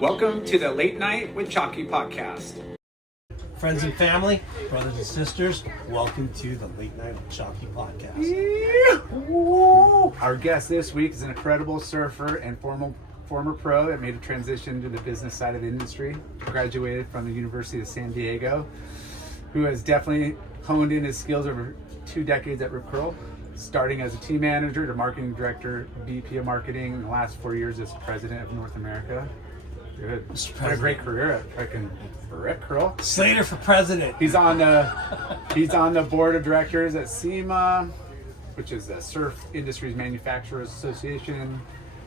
Welcome to the Late Night with Chalky podcast. Friends and family, brothers and sisters, welcome to the Late Night with Chalky podcast. Our guest this week is an incredible surfer and former pro that made a transition to the business side of the industry. Graduated from the University of San Diego, who has definitely honed in his skills over 2 decades at Rip Curl, starting as a team manager to marketing director, VP of marketing, in the last 4 years as president of North America. Good. What a great career at freaking Rip Curl. Slater for president. He's on the board of directors at SIMA, which is the Surf Industries Manufacturers Association,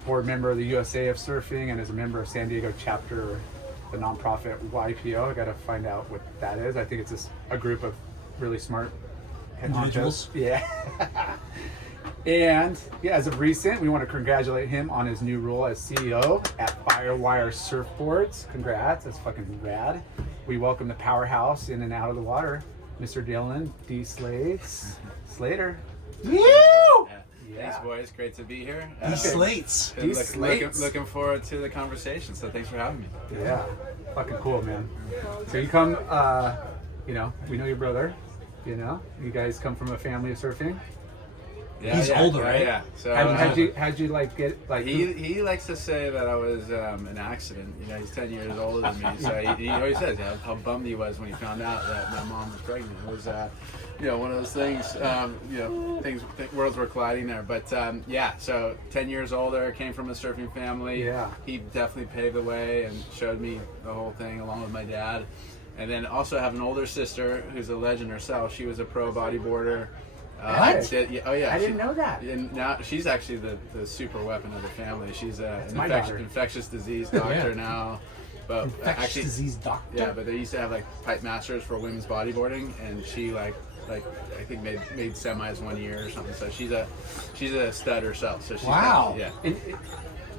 board member of the USA of Surfing, and is a member of San Diego chapter, the nonprofit YPO. I got to find out what that is. I think it's a group of really smart individuals. Yeah. And yeah, as of recent, we want to congratulate him on his new role as CEO at Firewire Surfboards. Congrats, that's fucking rad. We welcome the powerhouse in and out of the water, Mr. Dylan D-Slates. Slater. Woo! Thanks, boys. Great to be here. D-Slates. Looking forward to the conversation. So thanks for having me. Yeah, fucking cool, man. So you come, we know your brother. You guys come from a family of surfing. Yeah, He's older, right? Yeah. So How'd you like get like? he likes to say that I was an accident. He's 10 years older than me, so he always says how bummed he was when he found out that my mom was pregnant. It was one of those things. Worlds were colliding there. But so 10 years older, came from a surfing family. Yeah. He definitely paved the way and showed me the whole thing along with my dad. And then also have an older sister who's a legend herself. She was a pro bodyboarder. What? Oh yeah, I didn't know that. And now she's actually the super weapon of the family. She's an my daughter. infectious disease doctor now. But Infectious disease doctor. Yeah, but they used to have like pipe masters for women's bodyboarding, and she like I think made semis 1 year or something. So she's a stud herself. So she's Wow. Yeah.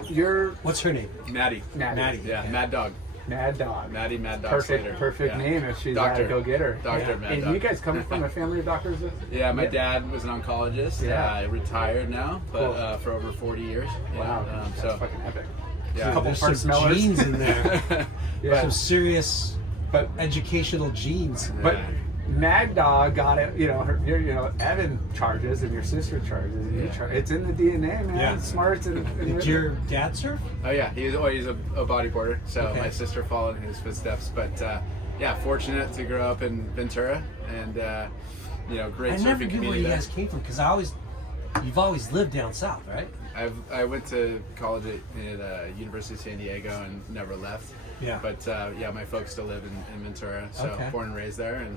You're What's her name? Maddie. Maddie. Yeah. Mad Dog. Mad Dog. Maddie Mad Dog Perfect, Slater. perfect Yeah. name if she's Doctor. a go-getter. Doctor Mad And Dog. you guys come from a family of doctors? Yeah, my dad was an oncologist. Yeah. Retired now, but Cool. For over 40 years. Wow, Yeah, that's fucking epic. yeah. A couple There's fart some smellers. genes in there. Yeah. Some serious But educational genes. but Yeah. Mad Dog got it. Evan charges and your sister charges. And you Yeah. it's in the DNA, man. Yeah. Smarts and Did your dad surf? Oh yeah, he's always a bodyboarder, so Okay. my sister followed in his footsteps. But fortunate to grow up in Ventura, and great I surfing never knew where community you there. guys came from because you've always lived down south, right? I went to college at University of San Diego and never left. Yeah. But my folks still live in Ventura, so Okay. born and raised there, and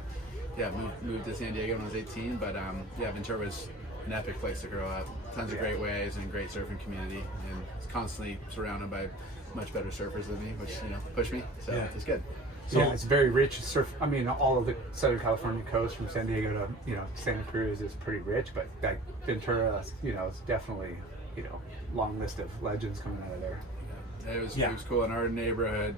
moved to San Diego when I was 18. But Ventura was an epic place to grow up. Tons of great waves and great surfing community, and it's constantly surrounded by much better surfers than me, which push me. So Yeah. it's good. So yeah, it's very rich surf. I mean, all of the Southern California coast from San Diego to Santa Cruz is pretty rich, but like Ventura, it's definitely long list of legends coming out of there. It was cool in our neighborhood.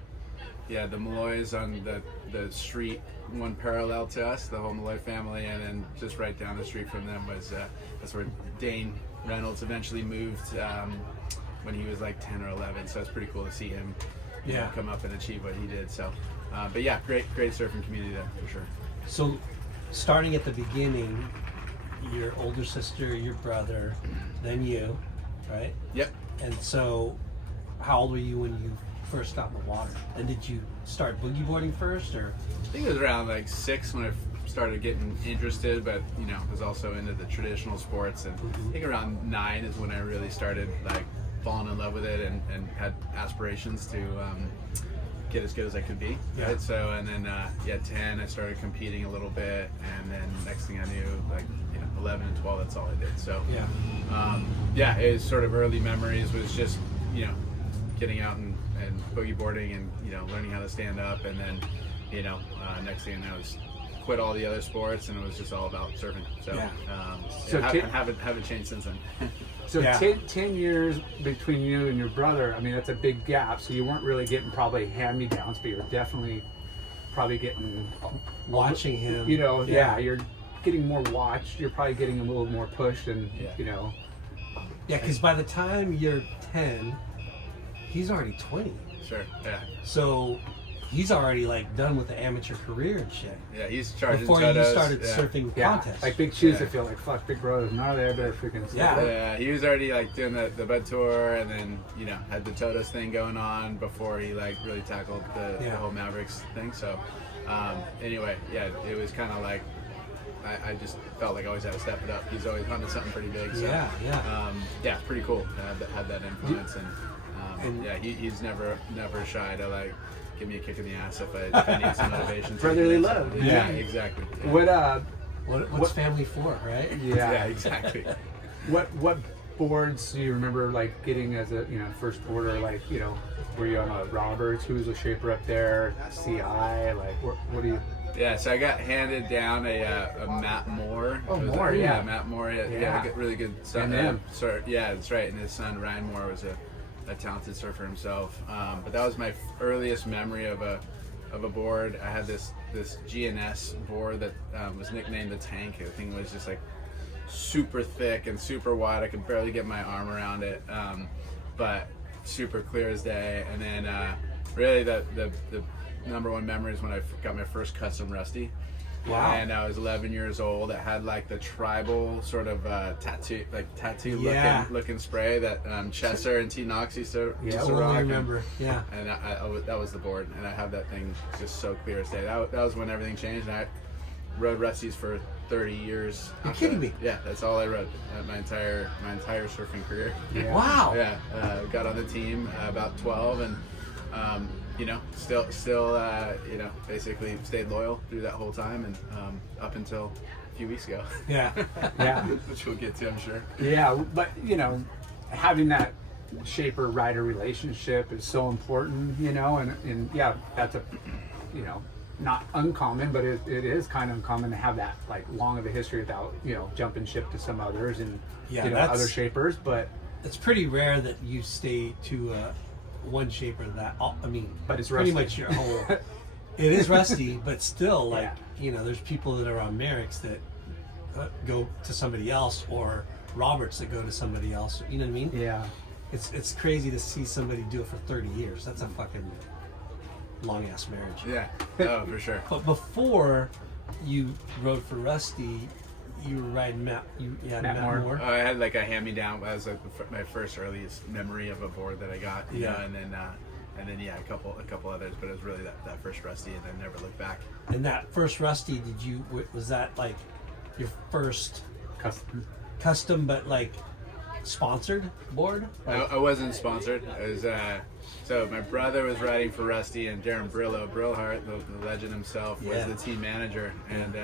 Yeah, the Malloys on the street, one parallel to us, the whole Malloy family, and then just right down the street from them was that's where Dane Reynolds eventually moved when he was like 10 or 11. So it's pretty cool to see him come up and achieve what he did. So, great surfing community there for sure. So, starting at the beginning, your older sister, your brother, then you, right? Yep. And so, how old were you when you first got in the water? And did you start boogie boarding first, or? I think it was around like 6 when I started getting interested, but was also into the traditional sports. And I think around 9 is when I really started like falling in love with it and had aspirations to get as good as I could be. Yeah. Right? So and then 10 I started competing a little bit, and then next thing I knew, like 11 and 12, that's all I did. So it was sort of early memories was just getting out and boogie boarding and learning how to stand up, and then next thing I know was quit all the other sports, and it was just all about surfing. So haven't changed since then. So 10 years between you and your brother, I mean, that's a big gap. So you weren't really getting probably hand-me-downs, but you're definitely probably getting... Watching him. You're getting more watched. You're probably getting a little more pushed and, Yeah, because by the time you're 10, he's already 20. Sure. Yeah. So he's already like done with the amateur career and shit. Yeah, he's charging Before totos. you started surfing contests. Like big shoes Yeah. that feel like fuck big brothers. None of that better freaking stuff. Yeah. Yeah, he was already like doing the bud tour, and then had the Totos thing going on before he like really tackled the whole Mavericks thing. So anyway, yeah, it was kind of like I just felt like I always had to step it up. He's always hunted something pretty big. So, yeah, pretty cool to have that influence, and yeah, he's never shy to like give me a kick in the ass if I need some motivation. Brotherly love. Yeah, exactly. Yeah. What's family for, right? Yeah, exactly. What boards do you remember like getting as a first boarder? Like were you on a Roberts? Who was a shaper up there? CI? Like what do you? Yeah, so I got handed down a Matt Moore. Oh, Moore, yeah. Matt Moore. Yeah, really good son. Yeah, that's right. And his son Ryan Moore was a talented surfer himself. But that was my earliest memory of a board. I had this GNS board that was nicknamed the Tank. The thing was just like super thick and super wide. I could barely get my arm around it, but super clear as day. And then really the number one memory is when I got my first custom Rusty. Wow. And I was 11 years old. It had like the tribal sort of tattoo looking spray that Chesser and T Knox used to rock. I remember. Yeah. And that was the board, and I have that thing just so clear as day. That was when everything changed, and I rode Rusties for 30 years. You're kidding me? Yeah, that's all I rode my entire surfing career. Yeah. Wow. Yeah, got on the team about 12, and still basically stayed loyal through that whole time, and up until a few weeks ago. Yeah. Yeah. Which we'll get to, I'm sure. Yeah, but having that shaper rider relationship is so important, and yeah, that's a not uncommon, but it is kind of uncommon to have that like long of a history without jumping ship to some others and other shapers. But it's pretty rare that you stay to one shaper that but it's pretty rusty. much your whole. It is rusty, but still, like there's people that are on Merrick's that go to somebody else, or Roberts that go to somebody else. You know what I mean? Yeah. It's crazy to see somebody do it for 30 years. That's a fucking long ass marriage. Yeah. Oh, for sure. But before you rode for Rusty, you were riding Matt Moore. I had like a hand-me-down. That was like my first earliest memory of a board that I got. And then a couple others, but it was really that first Rusty, and I never looked back. And that first Rusty, was that like your first custom, but like sponsored board? I wasn't sponsored. It was so my brother was riding for Rusty, and Darren Brillhart, the legend himself, was the team manager, and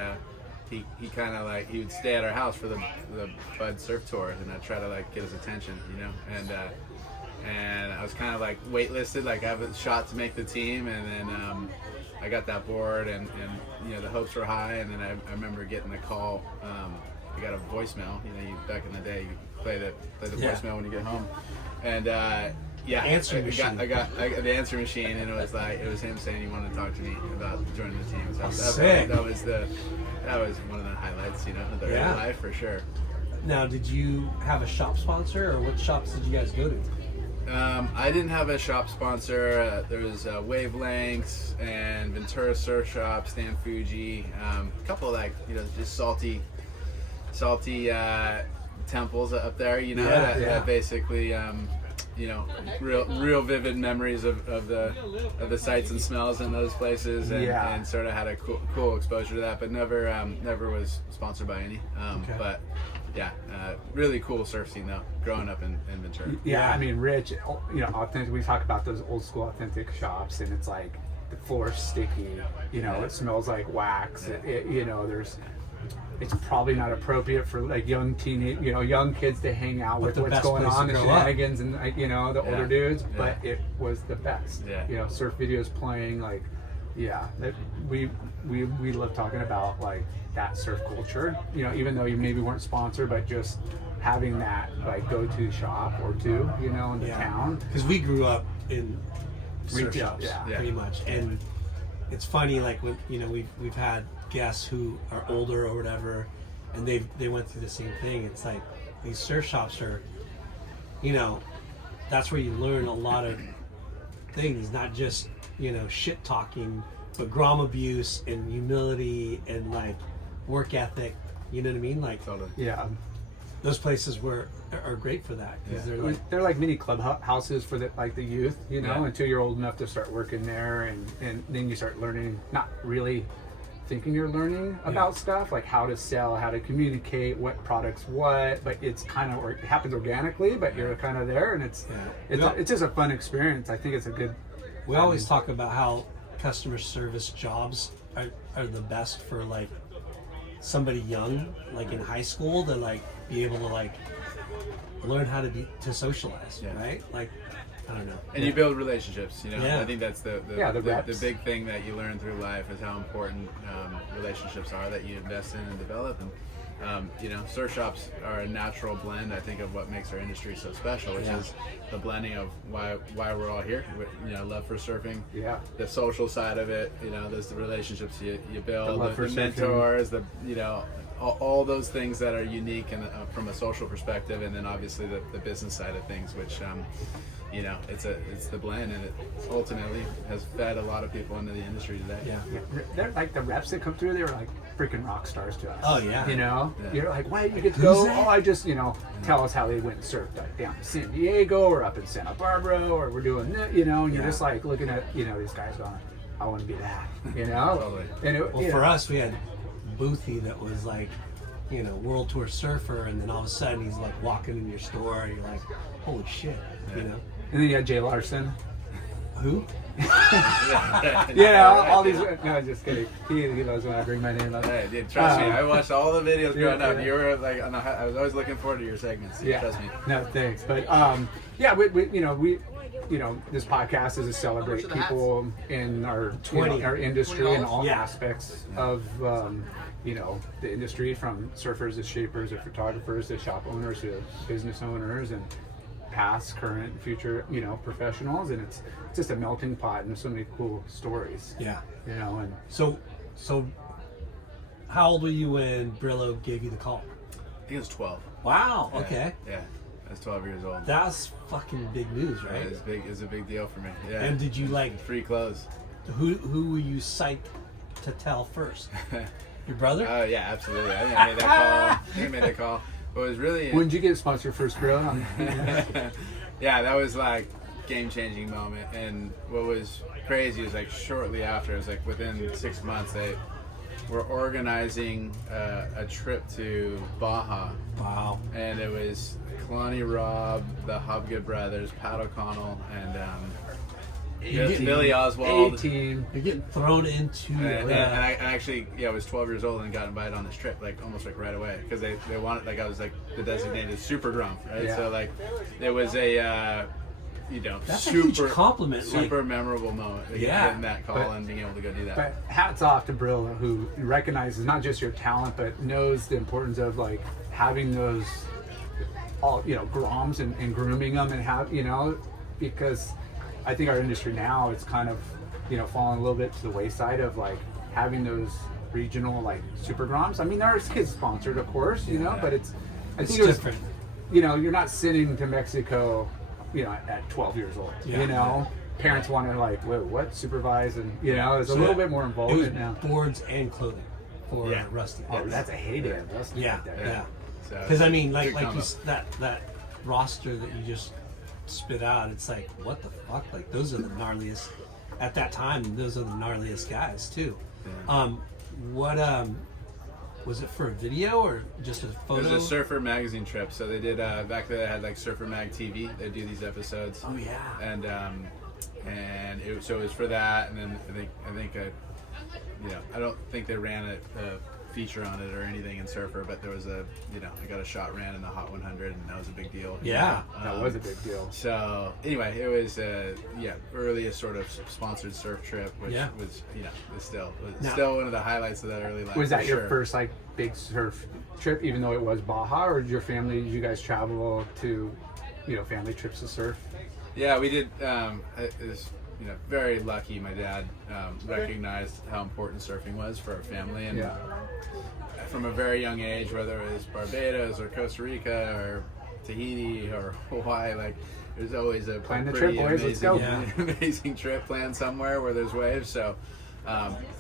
he kind of like he would stay at our house for the Bud Surf Tour, and I'd try to like get his attention, and I was kind of like waitlisted, like I have a shot to make the team, and then I got that board, and the hopes were high, and then I remember getting a call. I got a voicemail. Back in the day, you play the voicemail when you get home, and answering machine. I got the answering machine, and it was him saying he wanted to talk to me about joining the team. So sick. That was one of the highlights, of the early life for sure. Now, did you have a shop sponsor, or what shops did you guys go to? I didn't have a shop sponsor. There was Wavelengths and Ventura Surf Shop, Stan Fuji, a couple of like just salty temples up there. That basically real vivid memories of the sights and smells in those places, and sort of had a cool exposure to that, but never was sponsored by any. But really cool surf scene though, growing up in Ventura. Yeah, I mean, Rich, authentic. We talk about those old school authentic shops, and it's like the floor's sticky. It smells like wax. It's probably not appropriate for like young kids to hang out with what's going on, the shenanigans, and the older dudes. But it was the best. Yeah. Surf videos playing, like, we love talking about like that surf culture. Even though you maybe weren't sponsored, but just having that like go-to shop or two, in the town. Because we grew up in surf Retail, shops, yeah. pretty much, and it's funny, like when we've had guests who are older or whatever, and they went through the same thing. It's like these surf shops are, that's where you learn a lot of things, not just, you know, shit talking, but grom abuse and humility and like work ethic. You know what I mean? Like, Yeah. those places are great for that because they're like mini clubhouses for the youth, you know, Yeah. until you're old enough to start working there, and then you start learning, not really thinking you're learning about stuff like how to sell, how to communicate, what products, but it's kind of, it happens organically, but you're kind of there, and it's just a fun experience. I think it's a good. We always talk about how customer service jobs are the best for like somebody young, like in high school, to like be able to like learn how to socialize, right? Like, I don't know. And you build relationships, you know. Yeah. I think that's the big thing that you learn through life is how important relationships are that you invest in and develop. And you know, surf shops are a natural blend, I think, of what makes our industry so special, which is the blending of why we're all here. You know, love for surfing, the social side of it. You know, there's the relationships you build, the mentors, you know, all those things that are unique and from a social perspective, and then obviously the business side of things, which you know, it's the blend, and it ultimately has fed a lot of people into the industry today. Yeah. They're like the reps that come through. They were like freaking rock stars to us. Oh yeah. You know, you're like, why did you get to go? Oh, I just, you know, tell us how they went and surfed like down in San Diego or up in Santa Barbara, or we're doing this, you know, and you're just like looking at, you know, these guys going, I want to be that, you know. Totally. And Well, for us, we had Boothie that was like, you know, world tour surfer, and then all of a sudden he's like walking in your store, and you're like, holy shit, you know. And then you had Jay Larson. Who? Yeah, all these. No, just kidding. He knows when I bring my name up. Hey, dude, trust me, I watched all the videos growing up. You were like, I was always looking forward to your segments. Yeah, Trust me. No, thanks. But yeah, we you know, this podcast is to celebrate people in our our industry and all aspects of you know, the industry, from surfers to shapers to photographers to shop owners to business owners and past, current, future, you know, professionals, and it's just a melting pot, and there's so many cool stories. Yeah. You know, and So how old were you when Brillo gave you the call? I think it was 12. Wow. Yeah, Okay. Yeah, I was 12 years old. That's fucking big news, Yeah, right? it's a big deal for me. Yeah. And did you like free clothes? who were you psyched to tell first? Your brother? Oh yeah, absolutely. I think I made that call. But it was really. when did you get sponsored first, bro? Yeah, that was like game-changing moment. And what was crazy is like shortly after, it was like within 6 months, they were organizing a trip to Baja. Wow. And it was Kalani Robb, the Hobgood brothers, Pat O'Connell, and Billy Oswald. A-team. You're getting thrown into And I actually, I was 12 years old and got invited on this trip, like almost like right away, because they wanted, like I was like the designated super drum, right? Yeah. So like it was a that's super a huge compliment. super memorable moment. Like, getting that call and being able to go do that. But hats off to Brillo, who recognizes not just your talent, but knows the importance of like having those all, you know, groms and grooming them, and have, you know, because I think our industry now, it's kind of, you know, falling a little bit to the wayside of like having those regional like super groms. I mean, there's kids sponsored, of course, you know, but it's different. You know, you're not sending to Mexico, you know, at 12 years old. You know, parents want to like, wait, what, supervise, and you know, there's a little bit more involvement it was now. Boards and clothing for Rusty. Oh, that's a heyday of Rusty. Yeah, right there. yeah. So, Because I mean, like good you combo. that roster that you just spit out, it's like, what the fuck? Like those are the gnarliest at that time. Those are the gnarliest guys too. Yeah. What was it, for a video or just a photo? It was a Surfer magazine trip. So they did back then. They had like Surfer Mag TV. They do these episodes. Oh yeah. And it was for that. And then I think I don't think they ran a feature on it or anything in Surfer, but there was I got a shot ran in the Hot 100, and that was a big deal. Yeah. That was a big deal. So anyway, it was earliest sort of sponsored surf trip, which was is still one of the highlights of that early life. Was that your sure. first like big surf trip, even though it was Baja, or did your family, did you guys travel to, you know, family trips to surf? Yeah, we did. It was very lucky. My dad recognized how important surfing was for our family, and from a very young age, whether it was Barbados or Costa Rica or Tahiti or Hawaii, like there's always a Plan the pretty trip, boys. Let's go. amazing trip planned somewhere where there's waves. So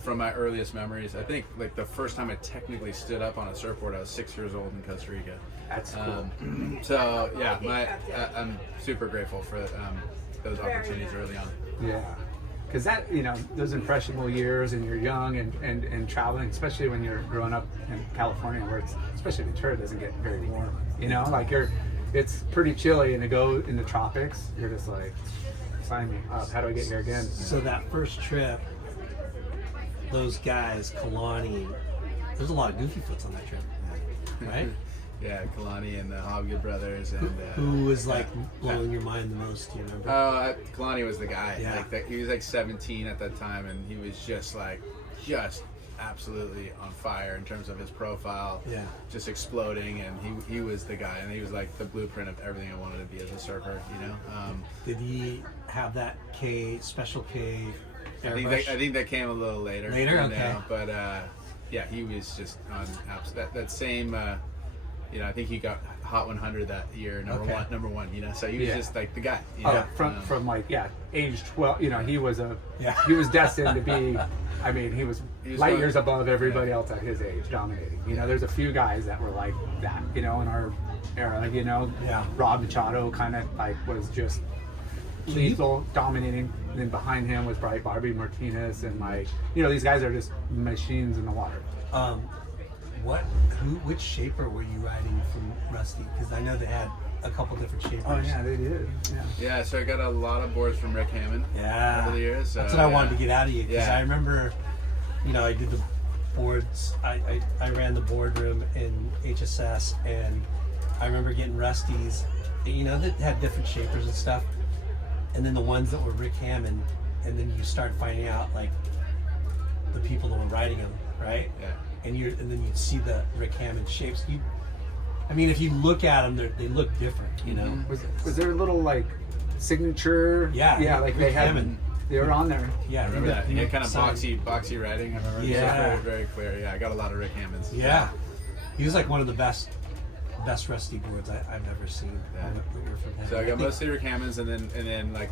from my earliest memories, I think like the first time I technically stood up on a surfboard, I was 6 years old in Costa Rica. That's cool. So yeah, I'm super grateful for those opportunities early on. Yeah, because that, those impressionable years, and you're young and traveling, especially when you're growing up in California, where it's, especially Ventura, doesn't get very warm. Like it's pretty chilly, and to go in the tropics, you're just like, sign me up. How do I get here again? So that first trip, those guys, Kalani, there's a lot of goofy foots on that trip, right? Yeah, Kalani and the Hobgood brothers, and who was like blowing your mind the most? Do you remember? Kalani was the guy. Yeah. Like that, he was like 17 at that time, and he was just absolutely on fire in terms of his profile. Yeah. Just exploding, and he was the guy, and he was like the blueprint of everything I wanted to be as a surfer. Did he have that special K? I think that came a little later. Okay. But yeah, he was just on that same. I think he got Hot 100 that year, number one. So he was just like the guy. From age 12. He was he was destined to be. I mean, he was light years above everybody else at his age, dominating. There's a few guys that were like that. In our era. Rob Machado kind of was just lethal, dominating. And then behind him was probably Barbie Martinez, and these guys are just machines in the water. Which shaper were you riding from Rusty? Because I know they had a couple different shapers. Oh yeah, they did. Yeah, so I got a lot of boards from Rick Hammond over the years. That's what I wanted to get out of you, because I remember, I did the boards. I ran the boardroom in HSS, and I remember getting Rusty's, that had different shapers and stuff, and then the ones that were Rick Hammond, and then you start finding out like the people that were riding them, right? Yeah. And then you'd see the Rick Hammond shapes. If you look at them, they look different. Was there a little like signature? Yeah, like Rick they had. Hammond. They were on there. Yeah, I remember that. He had kind of boxy writing. I remember. Yeah, very, very clear. Yeah, I got a lot of Rick Hammonds. Yeah, he was like one of the best Rusty boards I've ever seen. Yeah. From him. So I got mostly Rick Hammonds, and then like,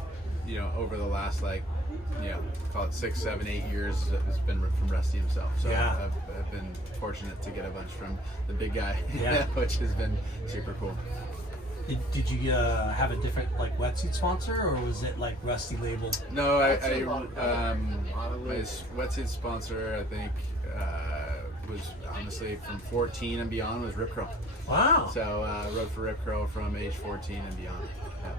over the last call it 6, 7, 8 years, it's been from Rusty himself. So I've been fortunate to get a bunch from the big guy, which has been super cool. Did you have a different like wetsuit sponsor, or was it like Rusty labeled? No, my wetsuit sponsor, I think, was honestly from 14 and beyond was Rip Curl. Wow. So I rode for Rip Curl from age 14 and beyond. Yeah.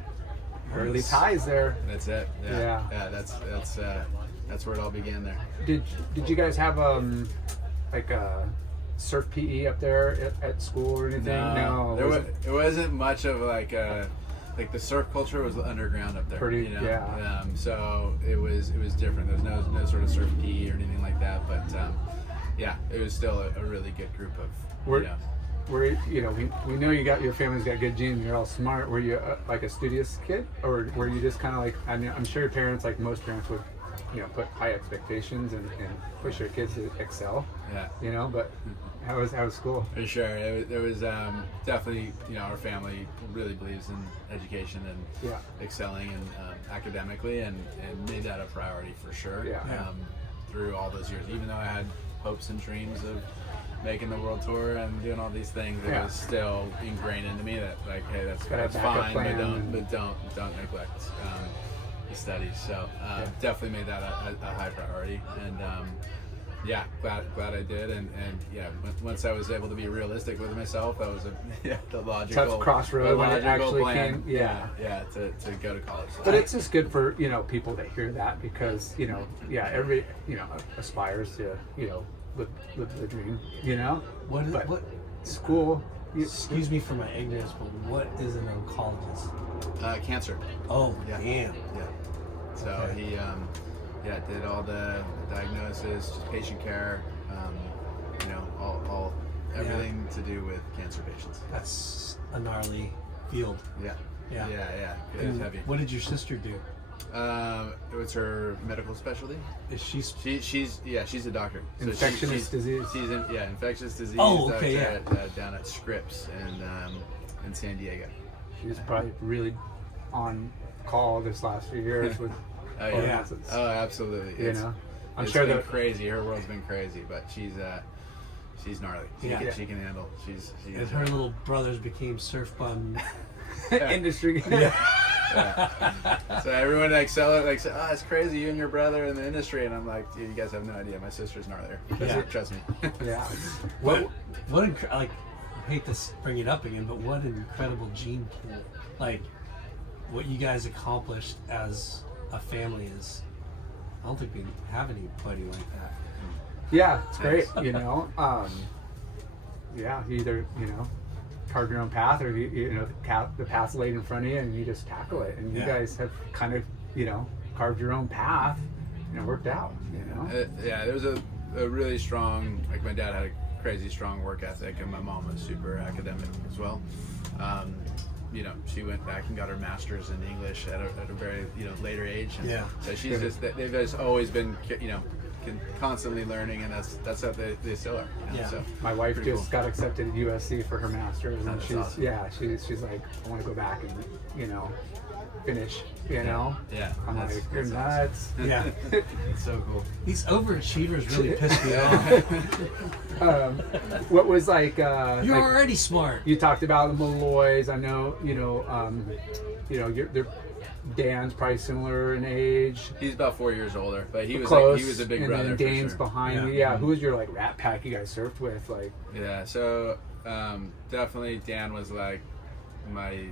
Early ties there. That's it. Yeah. That's where it all began there. Did you guys have like a surf PE up there at school or anything? No. It wasn't much of like the surf culture was underground up there. So it was different. There was no sort of surf PE or anything like that. But it was still a really good group of. We know your family's got good genes. You're all smart. Were you like a studious kid, or were you just kind of like? I mean, I'm sure your parents, like most parents, would, put high expectations and push their kids to excel. Yeah. But how was school? For sure, there was definitely our family really believes in education and excelling and academically, and made that a priority for sure. Through all those years, even though I had hopes and dreams of making the world tour and doing all these things, it was still ingrained into me that like, hey, that's fine, but don't neglect the studies. So definitely made that a high priority, and glad I did, and once I was able to be realistic with myself, that was the logical tough crossroad when it actually plan. came. To go to college. But it's just good for people to hear that, because every aspires to live the dream. What school? Excuse me for my ignorance, but what is an oncologist? Cancer. Oh, damn. Yeah. So he did all the diagnosis, just patient care, all everything to do with cancer patients. That's a gnarly field. Yeah. It was heavy. What did your sister do? It was her medical specialty. Is she's a doctor. Infectious disease. She's infectious disease. Oh, okay, down at Scripps, and in San Diego. She's probably really on call this last few years with Oh yeah. ordinances. Oh, absolutely. You know, I'm It's sure been that crazy. Her world's been crazy, but she's gnarly. She can handle. And her little brothers became surf bum. industry. So everyone like sell it, like say, oh, it's crazy, you and your brother in the industry, and I'm like, dude, you guys have no idea. My sister's gnarlier. Yeah. Trust me. Yeah. What like, I hate to bring it up again, but what an incredible gene pool. Like, what you guys accomplished as a family is, I don't think we have anybody like that. Yeah, it's great. You know, yeah, you either carve your own path, or the path's laid in front of you, and you just tackle it. And you guys have kind of carved your own path, and it worked out. Yeah, there was a really strong, like my dad had a crazy strong work ethic, and my mom was super academic as well. She went back and got her master's in English at a very later age. And so she's they've just always been constantly learning, and that's how they still are. So my wife just cool. got accepted at USC for her master's, and she's awesome. she's like, I want to go back and finish. Yeah. I'm That's- like, you're that's nuts. Yeah. It's so cool. These overachievers really piss me off. What was like? You're already smart. You talked about the Malloys. I know. Dan's probably similar in age. He's about 4 years older, but he was Close. he was a big and brother. then for Dane's sure. behind you. Yeah. Who was your like rat pack you guys surfed with? Like. Yeah, so definitely Dan was like my,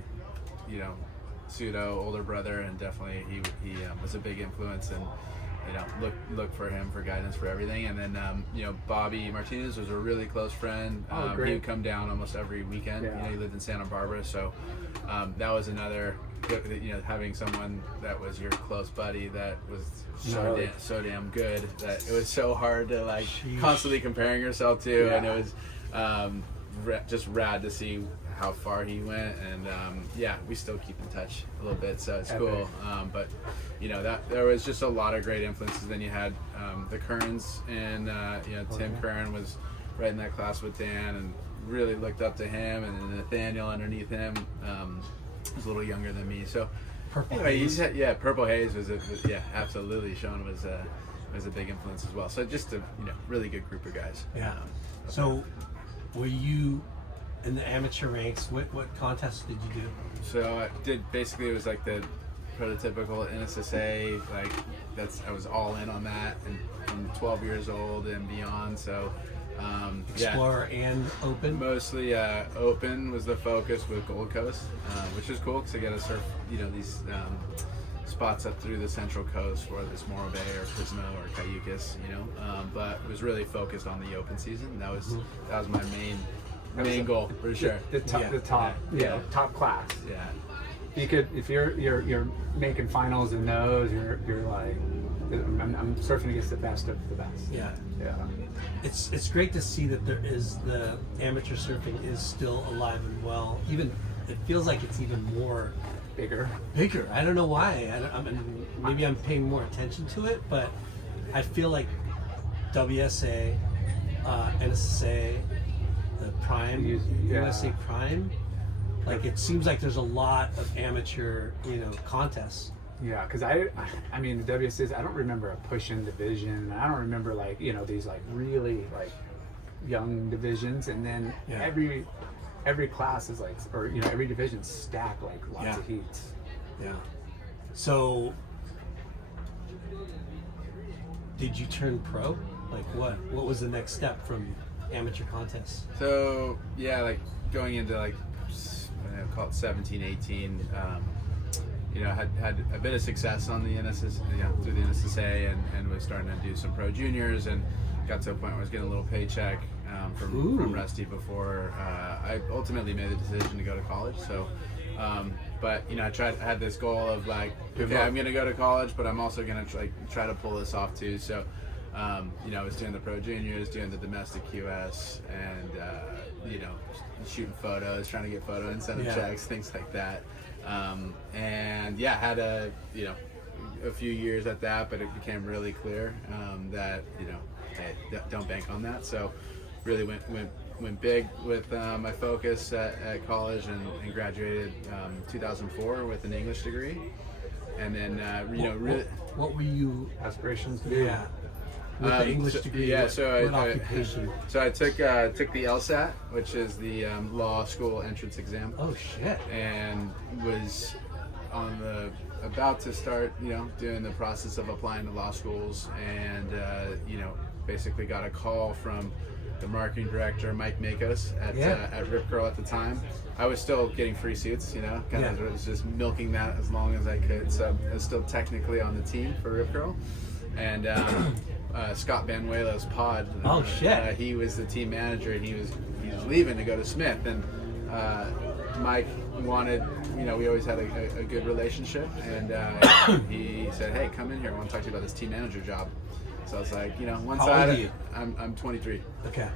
pseudo older brother, and definitely he was a big influence, and look for him for guidance for everything. And then Bobby Martinez was a really close friend. Great. He would come down almost every weekend. Yeah. He lived in Santa Barbara, so that was another. Having someone that was your close buddy that was so damn good that it was so hard to like constantly comparing yourself to, and it was just rad to see how far he went, and we still keep in touch a little bit, so it's cool. But that there was just a lot of great influences. Then you had the Kerns, and Tim Kern was right in that class with Dan, and really looked up to him, and then Nathaniel underneath him. Was a little younger than me, so Purple Haze. Purple Haze was absolutely. Sean was a big influence as well. So just a really good group of guys. Yeah. So, were you in the amateur ranks? What contests did you do? So I did basically, it was like the prototypical NSSA. Like I was all in on that, and from 12 years old and beyond. So. Explorer and Open? Mostly Open was the focus with Gold Coast, which is cool because I got to surf, these spots up through the Central Coast, whether it's Morro Bay or Pismo or Cayucas, but it was really focused on the Open season. That was my main goal for sure. The top class. Yeah. You could, if you're making finals in those, you're like, I'm surfing against the best of the best. Yeah. Yeah. It's great to see that the amateur surfing is still alive and well. Even it feels like it's even more Bigger. I don't know why. Maybe I'm paying more attention to it, but I feel like WSA, NSSA, the Prime, USA Prime. Like it seems like there's a lot of amateur, contests. Yeah, because I mean the WSAs, I don't remember a push-in division. I don't remember these like really like young divisions, and then every class is like, or every division stacked like lots of heats. Yeah. So, did you turn pro? Like what was the next step from amateur contests? So like going into like call it 17, 18. Had a bit of success on the NSS, through the NSSA, and was starting to do some pro juniors, and got to a point where I was getting a little paycheck from Rusty before I ultimately made the decision to go to college. So, but I had this goal of like, okay, I'm gonna go to college, but I'm also gonna try to pull this off too. So, I was doing the pro juniors, doing the domestic QS, and shooting photos, trying to get photo incentive checks, things like that. Had a few years at that, but it became really clear that hey, don't bank on that. So really went went big with my focus at college and graduated 2004 with an English degree. And then, really. What were you Aspirations to do? Yeah. With the English degree. Yeah, what occupation? So I took the LSAT, which is the law school entrance exam. Oh shit. And was about to start, doing the process of applying to law schools, and basically got a call from the marketing director, Mike Makos, at Rip Curl at the time. I was still getting free seats, was just milking that as long as I could. So I was still technically on the team for Rip Curl. And Scott Banuelos pod. Oh shit. He was the team manager, and he was leaving to go to Smith, and Mike wanted, we always had a good relationship, and he said, "Hey, come in here. I want to talk to you about this team manager job." So I was like, one How side. old are you? I'm 23. Okay.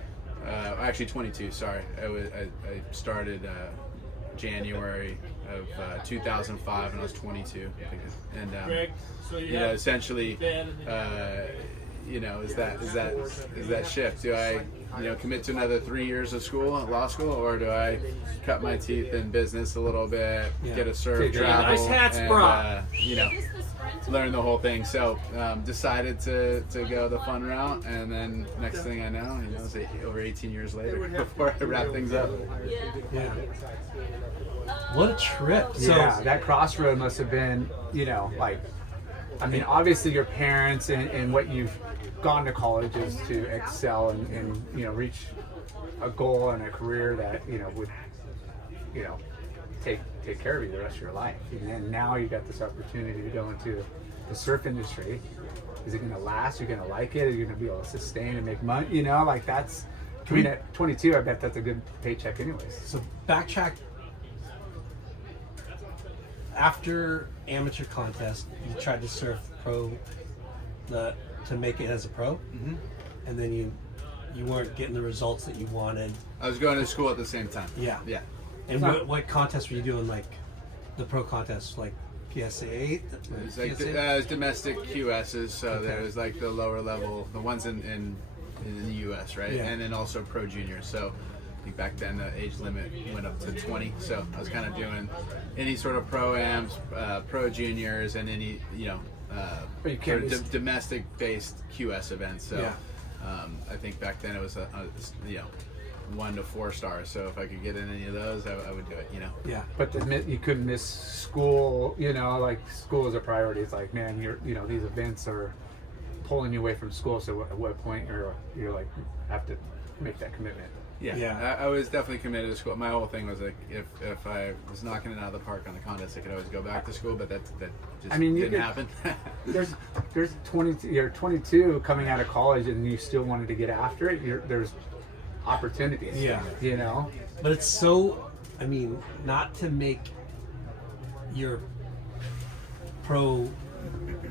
Actually 22. Sorry, I started January of 2005, and I was 22. I think. And Greg, so essentially, is that shift? Do I, commit to another 3 years of school, law school, or do I cut my teeth in business a little bit, get a surf, travel, nice hats, and bro. learn the whole thing? So decided to go the fun route, and then next thing I know, it's over 18 years later before I wrap things up. Yeah. What a trip. So Yeah, that crossroad must have been, obviously your parents and what you've gone to college is to excel and reach a goal and a career that, would, take care of you the rest of your life. And now you got this opportunity to go into the surf industry. Is it going to last? Are you going to like it? Are you going to be able to sustain and make money? That's, at 22, I bet that's a good paycheck anyways. So backtrack. After amateur contest, you tried to surf pro, to make it as a pro, and then you weren't getting the results that you wanted. I was going to school at the same time. Yeah. Yeah. And what contests were you doing? Like the pro contests, like PSA 8? It was like domestic QSs, so there was like the lower level, the ones in the US, right? Yeah. And then also pro juniors. So I think back then the age limit went up to 20. So I was kind of doing any sort of pro-ams, pro juniors, and any, sort of domestic based QS events. So I think back then it was a 1 to 4 stars. So if I could get in any of those, I would do it, Yeah. But you couldn't miss school, like school is a priority. It's like, man, these events are pulling you away from school. So at what point you're like, have to make that commitment. Yeah. I was definitely committed to school. My whole thing was like, if I was knocking it out of the park on the contest, I could always go back to school, but that just didn't happen. There's 22, you're 22 coming out of college and you still wanted to get after it. There's opportunities. Yeah. But But it's so, not to make your pro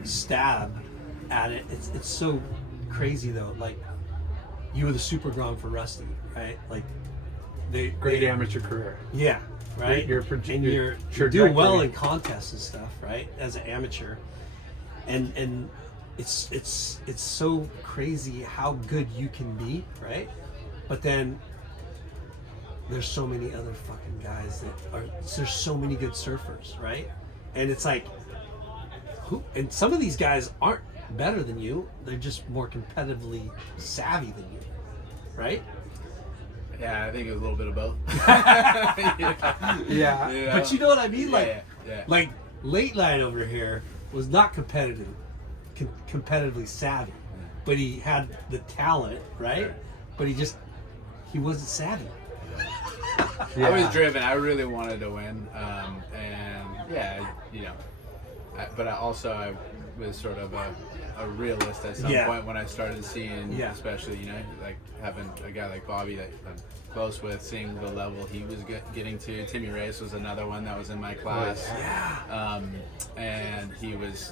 stab at it, it's so crazy though. Like, you were the super grom for Rusty, right? Like, great amateur career. Yeah, right. You're doing well in contests and stuff, right? As an amateur, and it's so crazy how good you can be, right? But then there's so many other fucking guys there's so many good surfers, right? And it's like, and some of these guys aren't better than you, they're just more competitively savvy than you, right? Yeah, I think it was a little bit of both. Yeah. But you know what I mean? Like, yeah. like Late Line over here was not competitively savvy, but he had the talent, right? Sure. But he wasn't savvy. Yeah. I was driven. I really wanted to win, but I was sort of a realist at some point when I started seeing, especially like having a guy like Bobby that I'm close with, seeing the level he was getting to. Timmy Reyes was another one that was in my class, and he was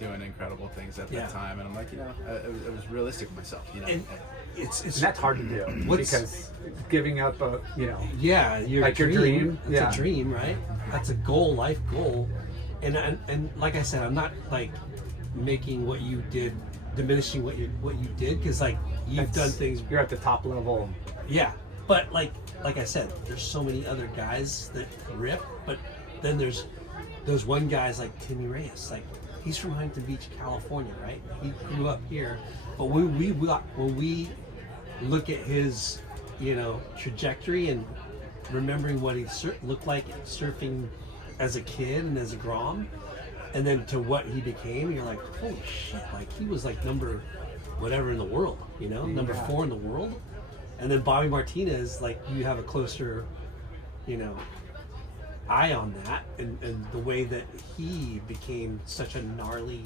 doing incredible things at that time, and I'm like, I was realistic with myself, And it's that's hard to do because giving up your dream. It's a dream, right? That's a goal, life goal. And like I said, I'm not like making what you did, diminishing what you did, because like you've done things. You're at the top level. Yeah, But like I said, there's so many other guys that rip. But then there's those one guys like Timmy Reyes. Like he's from Huntington Beach, California, right? He grew up here. But when we look at his, trajectory and remembering what he looked like surfing as a kid and as a Grom, and then to what he became, you're like, holy shit! Like he was like number whatever in the world, number 4 in the world. And then Bobby Martinez, like you have a closer, eye on that, and the way that he became such a gnarly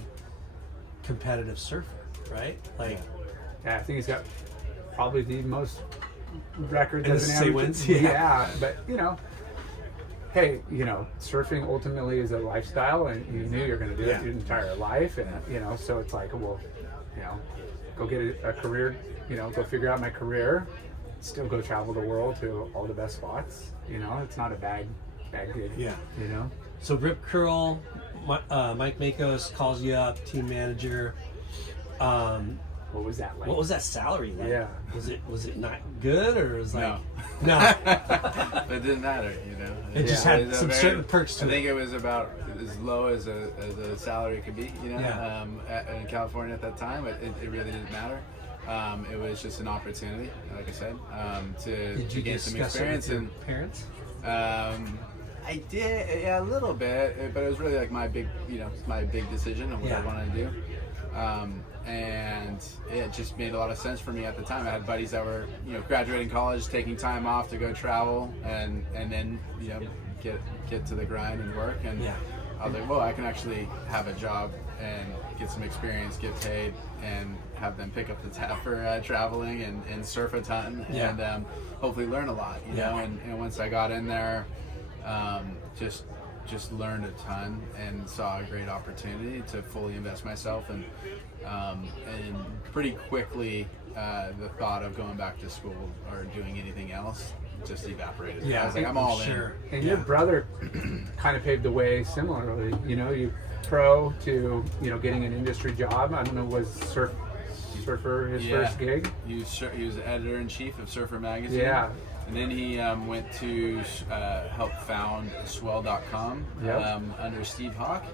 competitive surfer, right? Like, yeah, I think he's got probably the most records and as an say amateur. wins. Yeah, but hey, surfing ultimately is a lifestyle, and you knew you're going to do it your entire life, and so it's like, well, go get a career, go figure out my career, still go travel the world to all the best spots. It's not a bad gig. Yeah. So Rip Curl, Mike Makos calls you up, team manager. what was that like? What was that salary like? Yeah. Was it not good, or was like no? It didn't matter, It just had some certain perks to it. I think it was about as low as a salary could be, in California at that time. But it really didn't matter. It was just an opportunity, like I said, to gain some experience. It with your parents? I did, a little bit, but it was really like my big decision on what I wanted to do. And it just made a lot of sense for me at the time. I had buddies that were, graduating college, taking time off to go travel, and then, get to the grind and work. And I was like, well, I can actually have a job and get some experience, get paid, and have them pick up the tab for traveling and surf a ton, and hopefully learn a lot, And once I got in there, just learned a ton and saw a great opportunity to fully invest myself, and pretty quickly the thought of going back to school or doing anything else just evaporated. I was like, I'm all in. And your brother kind of paved the way similarly. You pro to getting an industry job. I don't know, was Surfer his first gig? He was editor-in-chief of Surfer Magazine. Yeah. And then he went to help found Swell.com under Steve Hawk.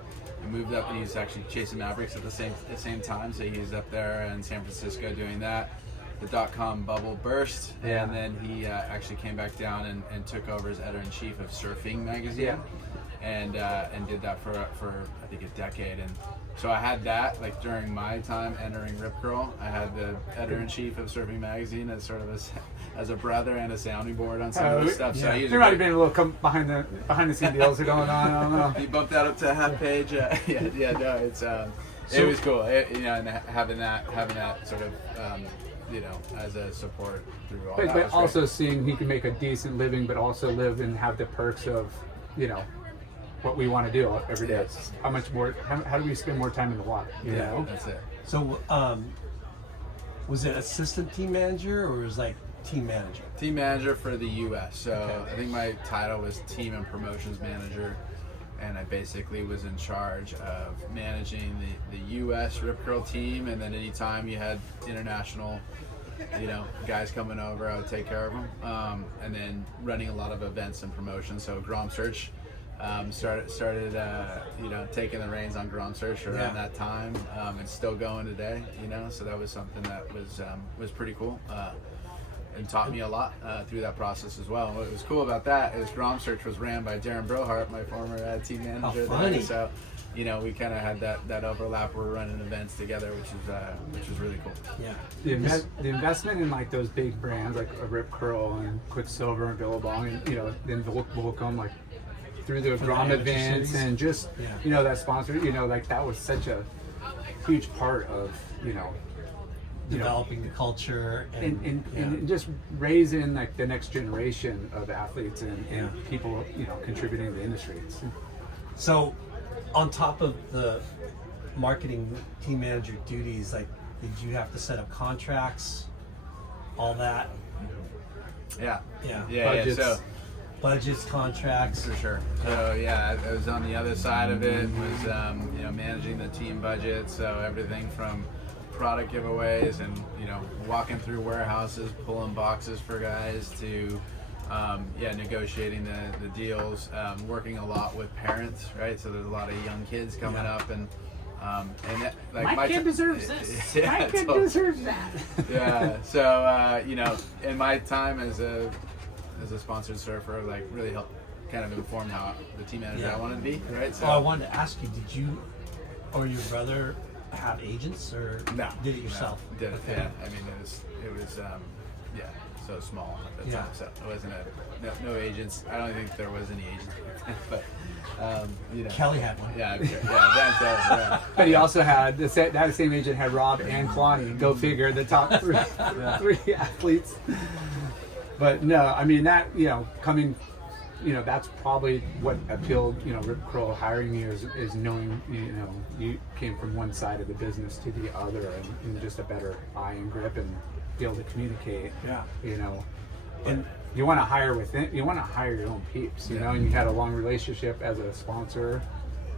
He moved up, and he was actually chasing Mavericks at the same time. So he was up there in San Francisco doing that. The .com bubble burst, and then he actually came back down and took over as editor-in-chief of Surfing Magazine, and did that for I think a decade. And so I had that like during my time entering Rip Curl. I had the editor-in-chief of Surfing Magazine as sort of as a brother and a sounding board on some of the stuff. So there might have been a little behind the scene deals going on. I don't know. He bumped that up to a half page. It's it was cool. And having that sort of as a support through all that. But also seeing he can make a decent living, but also live and have the perks of, what we want to do every day. How much more? How do we spend more time in the water? You know? That's it. So, was it assistant team manager, or was like team manager? Team manager for the U.S. So I think my title was team and promotions manager, and I basically was in charge of managing the U.S. Rip Curl team, and then anytime you had international, guys coming over, I would take care of them, and then running a lot of events and promotions. So Grom Search started taking the reins on Grom Search around that time, and still going today. So that was something that was pretty cool. And taught me a lot through that process as well. And what was cool about that is Grom Search was ran by Darren Brohart, my former team manager. How funny. There. So, we kind of had that overlap. We're running events together, which was really cool. Yeah. The investment in like those big brands like a Rip Curl and Quicksilver and Billabong, and then Volcom, like through the Grom events and just that sponsor, like that was such a huge part of developing the culture and just raising like the next generation of athletes and people contributing to the industry. So on top of the marketing team manager duties, like did you have to set up contracts, all that? Budgets, contracts, for sure. So I was on the other side of it, was managing the team budget, so everything from product giveaways and, you know, walking through warehouses, pulling boxes for guys to, negotiating the deals, working a lot with parents, right? So there's a lot of young kids coming up and that, like my kid deserves this. Yeah, my kid deserves that. Yeah. So, you know, in my time as a sponsored surfer, like really helped kind of inform how the team manager I wanted to be, right? So I wanted to ask you, did you or your brother have agents, or no, did it yourself? No, did it, okay. yeah. I mean, it was so small at the time, so it wasn't no agents. I don't think there was any agents, but you know, Kelly had one. Yeah, yeah. But he also had that same agent had Rob and Kalani. Go figure, the top three athletes. But no, I mean that, you know, coming, you know, that's probably what appealed, you know, Rip Curl hiring you is knowing, you know, you came from one side of the business to the other and just a better eye and grip and be able to communicate. Yeah. You know, and you want to hire your own peeps, you know, and you had a long relationship as a sponsor,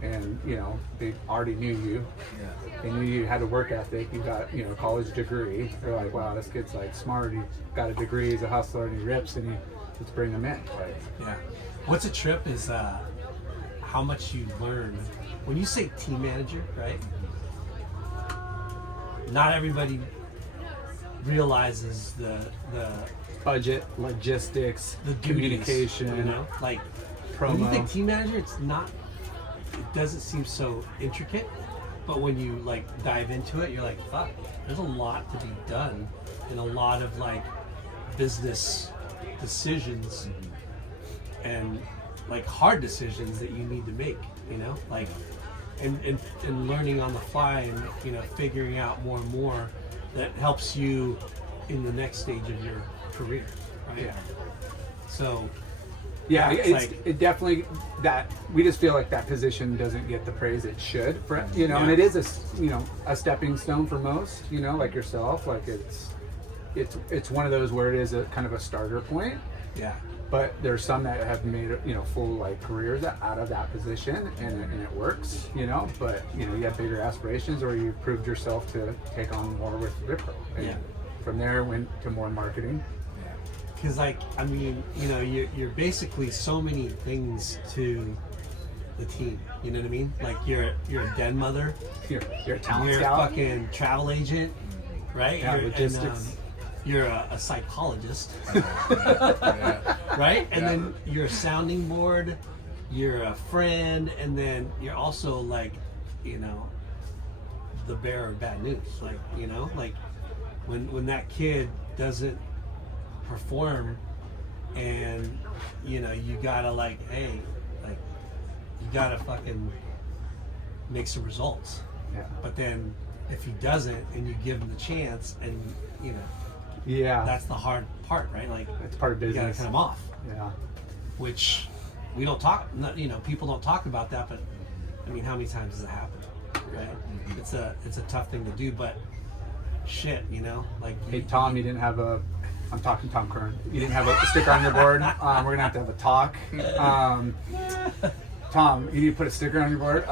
and you know they already knew you. Yeah. They knew you had a work ethic. You got, you know, a college degree. They're like, wow, this kid's like smart. He got a degree. He's a hustler, and he rips. And let's bring him in. Like, yeah. What's a trip is how much you learn when you say team manager, right? Not everybody realizes the budget, logistics, the communication, duties, you know, like promo. when you think team manager, it doesn't seem so intricate, but when you like dive into it, you're like, fuck, there's a lot to be done and a lot of like business decisions and like hard decisions that you need to make, you know, like and learning on the fly and, you know, figuring out more and more that helps you in the next stage of your career, right? Yeah. So yeah, it's it definitely, that we just feel like that position doesn't get the praise it should, for, you know, Yeah. and it is a stepping stone for most, you know, like yourself, like it's one of those where it is a kind of a starter point. Yeah. But there's some that have made, you know, full like careers out of that position, and it works, you know. But you know, you have bigger aspirations, or you proved yourself to take on more with Ripro. And Yeah. from there, went to more marketing. Because, like, I mean, you know, you're basically so many things to the team. You know what I mean? Like, you're a den mother. You're a talent You're scout. a fucking travel agent, right? Yeah, You're, logistics. And, you're a psychologist, Yeah. right? And Yeah. then you're a sounding board. You're a friend, and then you're also like, you know, the bearer of bad news. Like, you know, like when that kid doesn't perform, and you know, you gotta like, hey, like, you gotta fucking make some results. Yeah. But then if he doesn't, and you give him the chance, and you know, Yeah. that's the hard part, right? Like, That's part of you gotta business. cut him off, Yeah. which we don't talk. You know, people don't talk about that, but I mean, how many times does it happen? Right? Mm-hmm. It's a tough thing to do, but shit, you know, like. Hey Tom, you didn't have a. I'm talking Tom Kern. You didn't have a sticker on your board. We're gonna have to have a talk. Tom, you need to put a sticker on your board.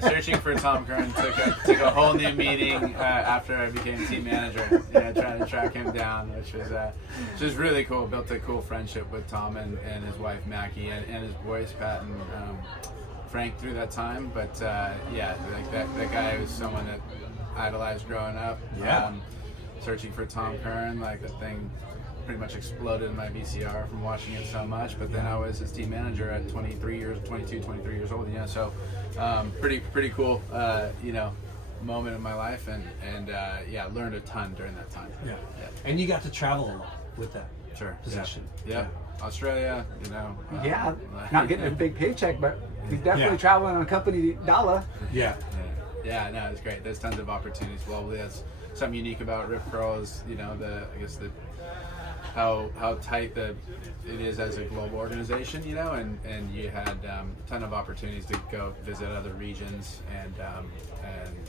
Searching for Tom Kern took a whole new meaning after I became team manager. Yeah, trying to track him down, which was really cool. Built a cool friendship with Tom and his wife Mackie and his boys Pat and Frank through that time. But yeah, like that guy was someone that I idolized growing up. Yeah. Searching for Tom Kern, like the thing pretty much exploded in my VCR from watching it so much. But then I was his team manager at 23 years old, you know, so pretty cool, you know, moment in my life, and yeah, learned a ton during that time. Yeah. And you got to travel a lot with that position. Yeah. Australia, you know. Yeah, not getting a big paycheck, but he's definitely traveling on a company dollar. Yeah. Yeah, no, it's great. There's tons of opportunities globally. That's something unique about Rip Curl is, you know, how tight it is as a global organization, you know, and you had a ton of opportunities to go visit other regions, and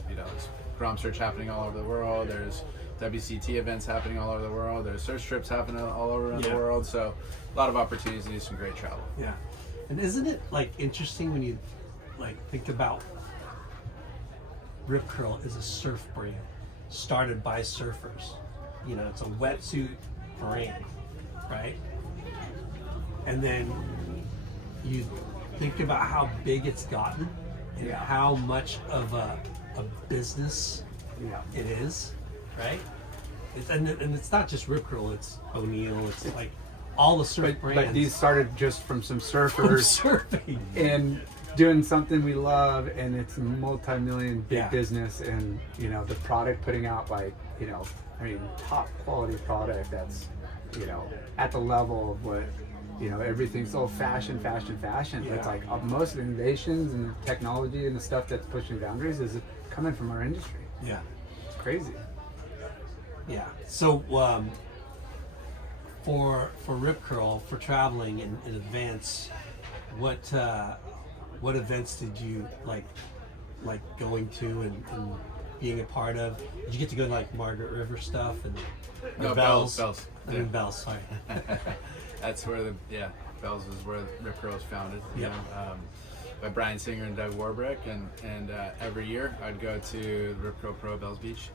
you know, there's Grom Search happening all over the world. There's WCT events happening all over the world. There's search trips happening all over the world. So a lot of opportunities to do some great travel. Yeah. And isn't it like interesting when you like think about Rip Curl is a surf brand started by surfers. You know, it's a wetsuit brand, right? And then you think about how big it's gotten and how much of a business it is, right? And it's not just Rip Curl, it's O'Neill, it's like all the surf brands. But these started just from some surfers surfing and doing something we love, and it's a multi-million big business, and you know the product putting out like, you know, I mean, top quality product that's, you know, at the level of what, you know, everything's so fashion. It's like most of the innovations and the technology and the stuff that's pushing boundaries is coming from our industry. Yeah, it's crazy. Yeah. So for Rip Curl, for traveling in advance, what events did you like going to and being a part of? Did you get to go to like Margaret River stuff and No, Bells? Yeah. Bells, sorry. That's where Bells is where Rip Curl was founded. You know, by Brian Singer and Doug Warbrick, and every year I'd go to the Rip Curl Pro Bells Beach,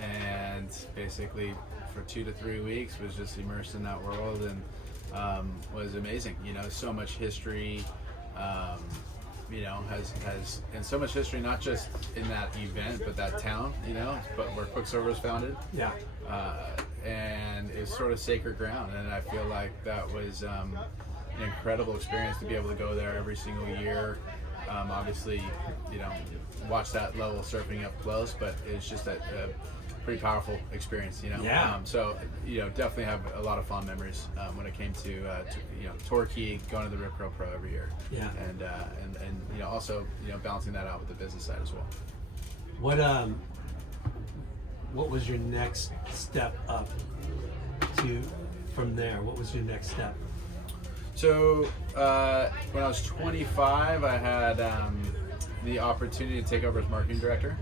and basically for 2 to 3 weeks was just immersed in that world, and was amazing. You know, so much history. You know, has and so much history, not just in that event, but that town, you know, but where Quicksilver was founded. Yeah. And it's sort of sacred ground, and I feel like that was an incredible experience to be able to go there every single year. Obviously, you know, watch that level of surfing up close, but it's just a pretty powerful experience, you know. Yeah. So, you know, definitely have a lot of fond memories when it came to you know, Torquay, going to the Rip Curl Pro every year. Yeah. And you know, also, you know, balancing that out with the business side as well. What was your next step up to from there? What was your next step? So when I was 25, I had the opportunity to take over as marketing director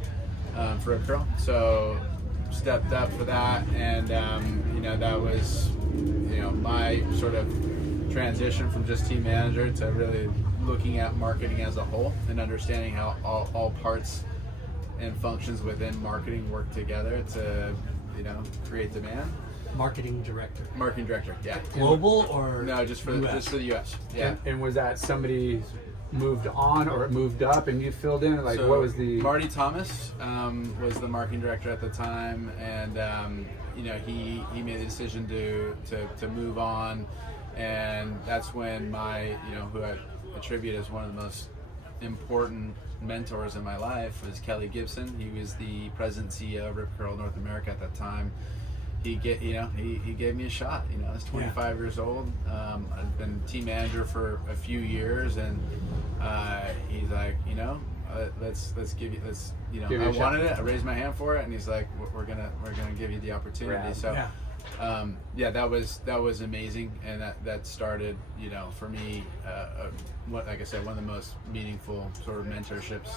for Rip Curl. So stepped up for that, and you know, that was, you know, my sort of transition from just team manager to really looking at marketing as a whole and understanding how all parts and functions within marketing work together to, you know, create demand. Marketing director. Marketing director, yeah. Global or no, just for US? just for the US. Yeah. And was that somebody moved on or moved up and you filled in? Like, so what was the... Marty Thomas was the marketing director at the time, and you know, he made the decision to move on, and that's when my, you know, who I attribute as one of the most important mentors in my life was Kelly Gibson. He was the president and CEO of Rip Curl North America at that time. He gave me a shot. You know, I was 25 years old. I've been team manager for a few years, and he's like, you know, let's give you know, I wanted it. I raised my hand for it, and he's like, we're gonna give you the opportunity. Rad. So. Yeah, that was amazing, and that started, you know, for me, like I said, one of the most meaningful sort of mentorships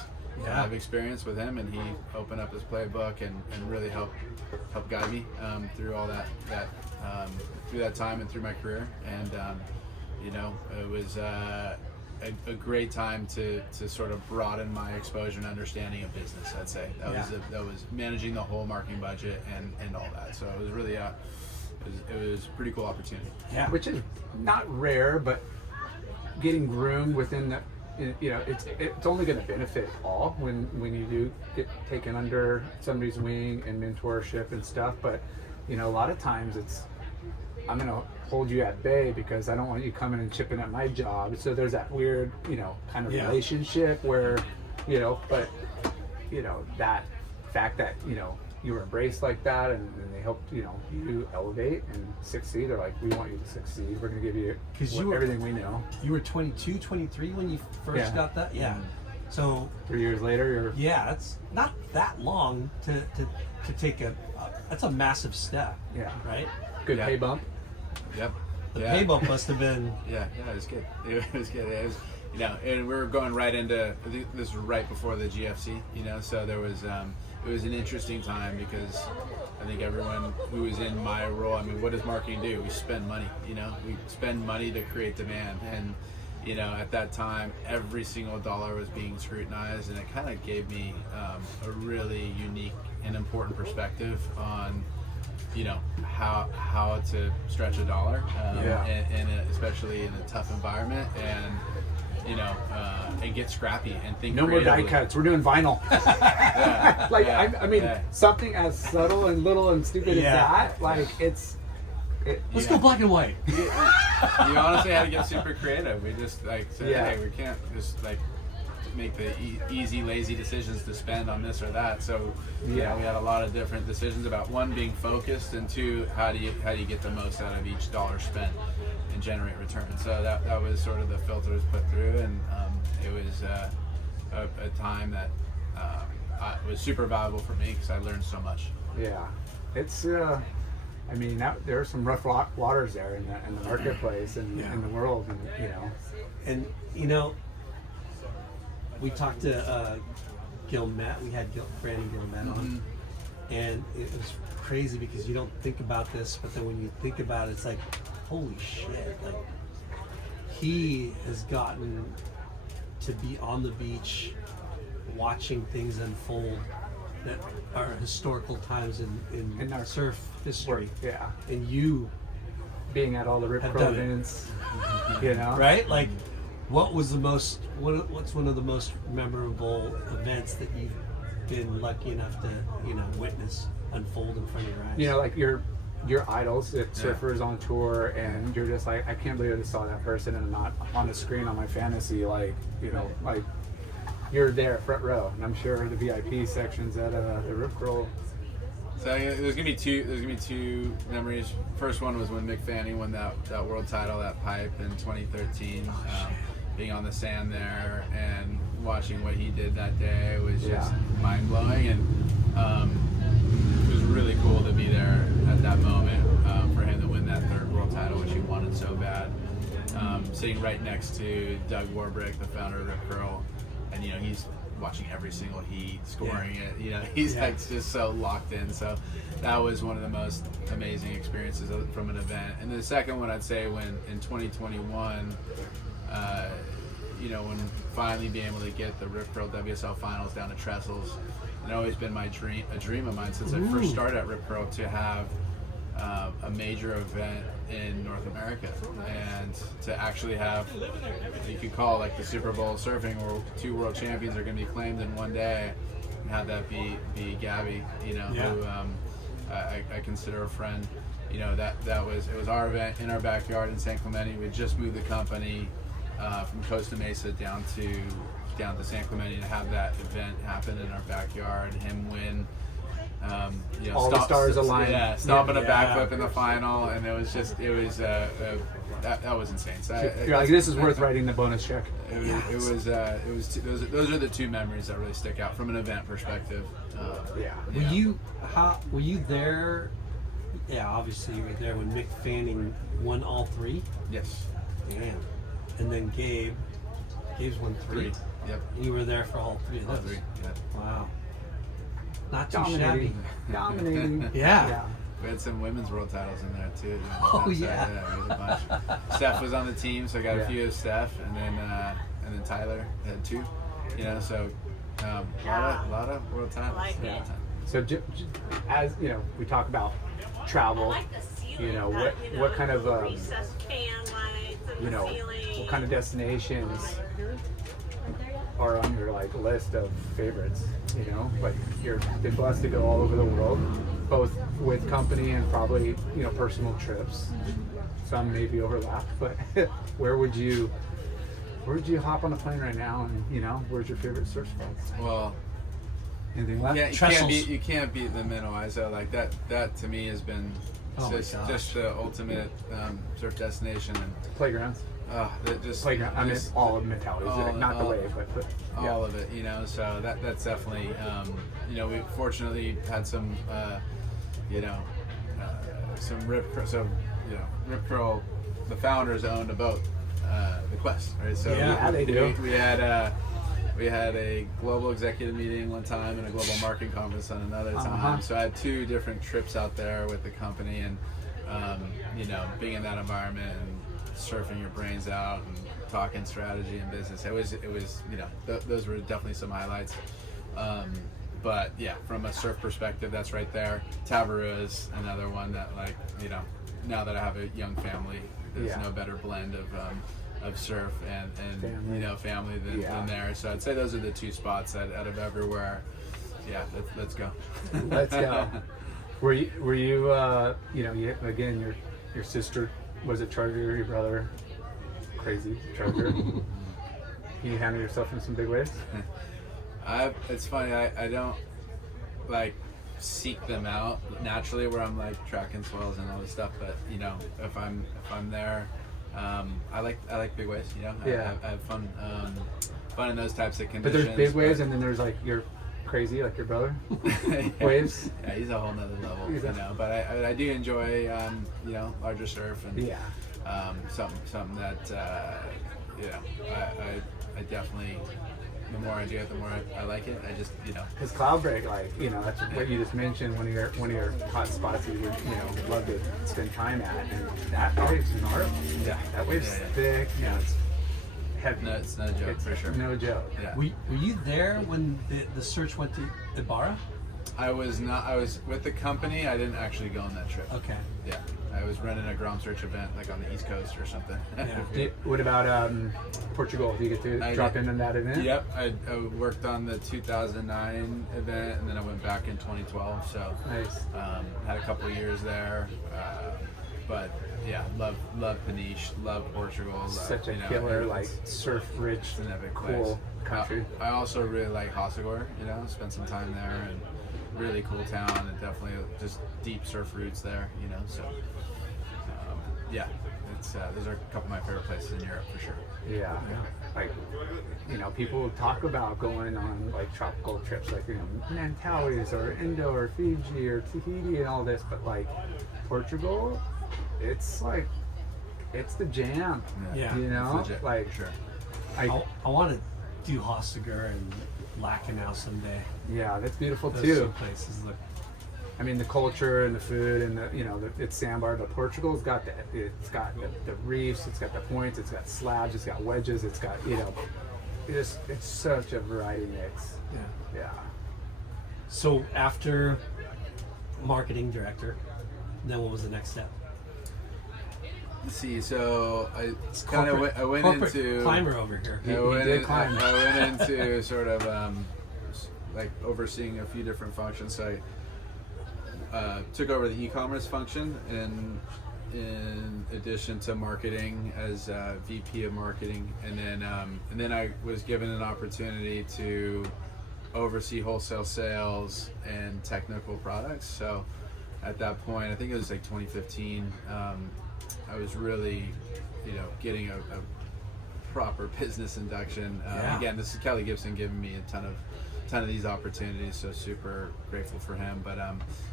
I've experienced with him, and he opened up his playbook and really helped guide me through all that through that time and through my career, and you know, it was a great time to sort of broaden my exposure and understanding of business. I'd say that was managing the whole marketing budget and all that. So it was really it was a pretty cool opportunity. Yeah, which is not rare, but getting groomed within the, you know, it's only going to benefit all when you do get taken under somebody's wing and mentorship and stuff. But you know, a lot of times it's, I'm going to hold you at bay because I don't want you coming and chipping at my job. So there's that weird, you know, kind of relationship where, you know, but you know, that fact that, you know, you were embraced like that, and they helped, you know, you elevate and succeed. They're like, we want you to succeed. We're going to give you everything we know. You were 22, 23 when you first got that? Yeah. So 3 years later, you're... Yeah, that's not that long to take that's a massive step. Yeah. Right? Good pay bump. Yep. The pay bump must have been... Yeah, it was good. It was good. It was, you know, and we were going right into, I think this was right before the GFC, you know, so there was, it was an interesting time because I think everyone who was in my role, I mean, what does marketing do? We spend money, you know, we spend money to create demand, and, you know, at that time, every single dollar was being scrutinized, and it kind of gave me a really unique and important perspective on, you know, how to stretch a dollar, and especially in a tough environment, and you know, and get scrappy and think. No more die cuts. We're doing vinyl. I mean, something as subtle and little and stupid as that, like Let's go black and white. You honestly had to get super creative. We just like said, hey, we can't just like make the easy, lazy decisions to spend on this or that. So we had a lot of different decisions about, one, being focused, and two, how do you get the most out of each dollar spent and generate return. So that was sort of the filters put through, and it was a time that was super valuable for me because I learned so much. Yeah, it's. I mean, there are some rough waters there in the marketplace and in the world, and you know. And you know, we talked to Gilmet. We had Brandon Gilmet on, and it was crazy because you don't think about this, but then when you think about it, it's like, holy shit! Like, he has gotten to be on the beach, watching things unfold that are historical times in our surf history. Yeah. And you being at all the Rip Curl events, you know? Right? Like, what's one of the most memorable events that you've been lucky enough to, you know, witness unfold in front of your eyes? You know, like your idols, surfers on tour, and you're just like, I can't believe I just saw that person and not on the screen on my fantasy, like, you know, like, you're there front row, and I'm sure the VIP sections at the Rip Curl. So there's gonna be two memories. First one was when Mick Fanning won that world title at Pipe in 2013. Being on the sand there and watching what he did that day was just mind blowing, and it was really cool to be there at that moment for him to win that third world title, which he wanted so bad. Sitting right next to Doug Warbrick, the founder of Rip Curl. And you know, he's watching every single heat, scoring it. You know, he's like just so locked in. So that was one of the most amazing experiences from an event. And the second one, I'd say, when in 2021, you know, when finally being able to get the Rip Curl WSL finals down to Trestles, it's always been a dream of mine since I first started at Rip Curl to have a major event in North America, and to actually have, you could call it like the Super Bowl of surfing, where 2 world champions are going to be claimed in one day, and have that be Gabby, you know, who I consider a friend. You know, it was our event in our backyard in San Clemente. We just moved the company from Costa Mesa down to San Clemente, to have that event happen in our backyard, him win. You know, all the stars aligned. Yeah, stomping a backflip in the final, and that was insane. So you're like, this is worth writing the bonus check. Those are the two memories that really stick out from an event perspective. Were you there? Yeah, obviously you were there when Mick Fanning won all 3. Yes. Damn. And then Gabe's won 3. Yep. You were there for all 3 of those. All 3. Yeah. Wow. Not too Dominating. shabby. Dominating. Yeah. We had some women's world titles in there too. Oh yeah. We had a bunch. Steph was on the team, so I got a few of Steph, and then Tyler had 2. You know, so a lot of world titles. So as you know, we talk about travel. You know, what kind of you know, what kind of destinations are on your like list of favorites? You know, like you're been blessed to go all over the world, both with company and probably, you know, personal trips. Some maybe overlap, but where would you hop on a plane right now, and you know, where's your favorite surf spots? Well, anything left? Yeah, you can't beat the Minnow ISO. Like that to me has been just the ultimate surf destination. And Playgrounds. Just playground. I mean, all of mentalities, not the wave, but all of it. You know, so that's definitely. You know, we fortunately had some. You know, some Rip Curl. The founders owned a boat, the Quest, right? So they do. We had a global executive meeting one time and a global marketing conference on another time. So I had 2 different trips out there with the company, and you know, being in that environment and surfing your brains out and talking strategy and business. It was you know, those were definitely some highlights. But yeah, from a surf perspective, that's right there. Tabarua is another one that, like, you know, now that I have a young family, there's no better blend of surf and family. You know, family than there. So I'd say those are the two spots out of everywhere. Yeah, let's go. Let's go. Were you you know, again, your sister was a charger, your brother, crazy charger. Can you handle yourself in some big ways? It's funny, I don't like seek them out naturally where I'm like tracking swells and all this stuff, but you know, if I'm there, I like big waves, you know. I have fun in those types of conditions. But there's big waves and then there's like your crazy, like your brother. Waves. Yeah, he's a whole nother level, you know. But I do enjoy you know, larger surf and something that you know, I definitely, the more I do it, the more I like it. I just, you know. Because cloud break, like, you know, that's what you just mentioned. One of your hot spots you would, you know, love to spend time at, and that wave's gnarly. Yeah, that wave's thick. Yeah, it's heavy. No, it's no joke, for sure. No joke. Yeah. Were you there when the search went to Ibarra? I was not. I was with the company. I didn't actually go on that trip. Okay. Yeah, I was running a Grom Search event like on the East Coast or something. Yeah. What about Portugal? Do you get to drop in on that event? Yep, I worked on the 2009 event, and then I went back in 2012. So nice. Had a couple of years there, but yeah, love Peniche, love Portugal. Such a you know, killer, like surf-rich, cool country. I also really like Hossegor. You know, spent some time there and. Really cool town, and definitely just deep surf roots there, you know. So, yeah, it's those are a couple of my favorite places in Europe for sure. Yeah, like, you know, people talk about going on like tropical trips, like, you know, Mentawais or Indo or Fiji or Tahiti and all this, but like Portugal, it's like it's the jam. Yeah, you know, legit, like for sure. I want to do Hossegor and Lacanau someday. Yeah, that's beautiful Those too. two places look. I mean, the culture and the food and the, you know, it's sandbar, but Portugal's got the reefs, it's got the points, it's got slabs, it's got wedges, it's got, you know, it's such a variety mix. Yeah. So after marketing director, then what was the next step? Let's see, so I went into climber over here. I went into sort of like overseeing a few different functions. So I took over the e-commerce function, and in addition to marketing as VP of marketing, and then I was given an opportunity to oversee wholesale sales and technical products. So at that point, I think it was like 2015. I was really, you know, getting a proper business induction. Again, this is Kelly Gibson giving me a ton of these opportunities, so super grateful for him. But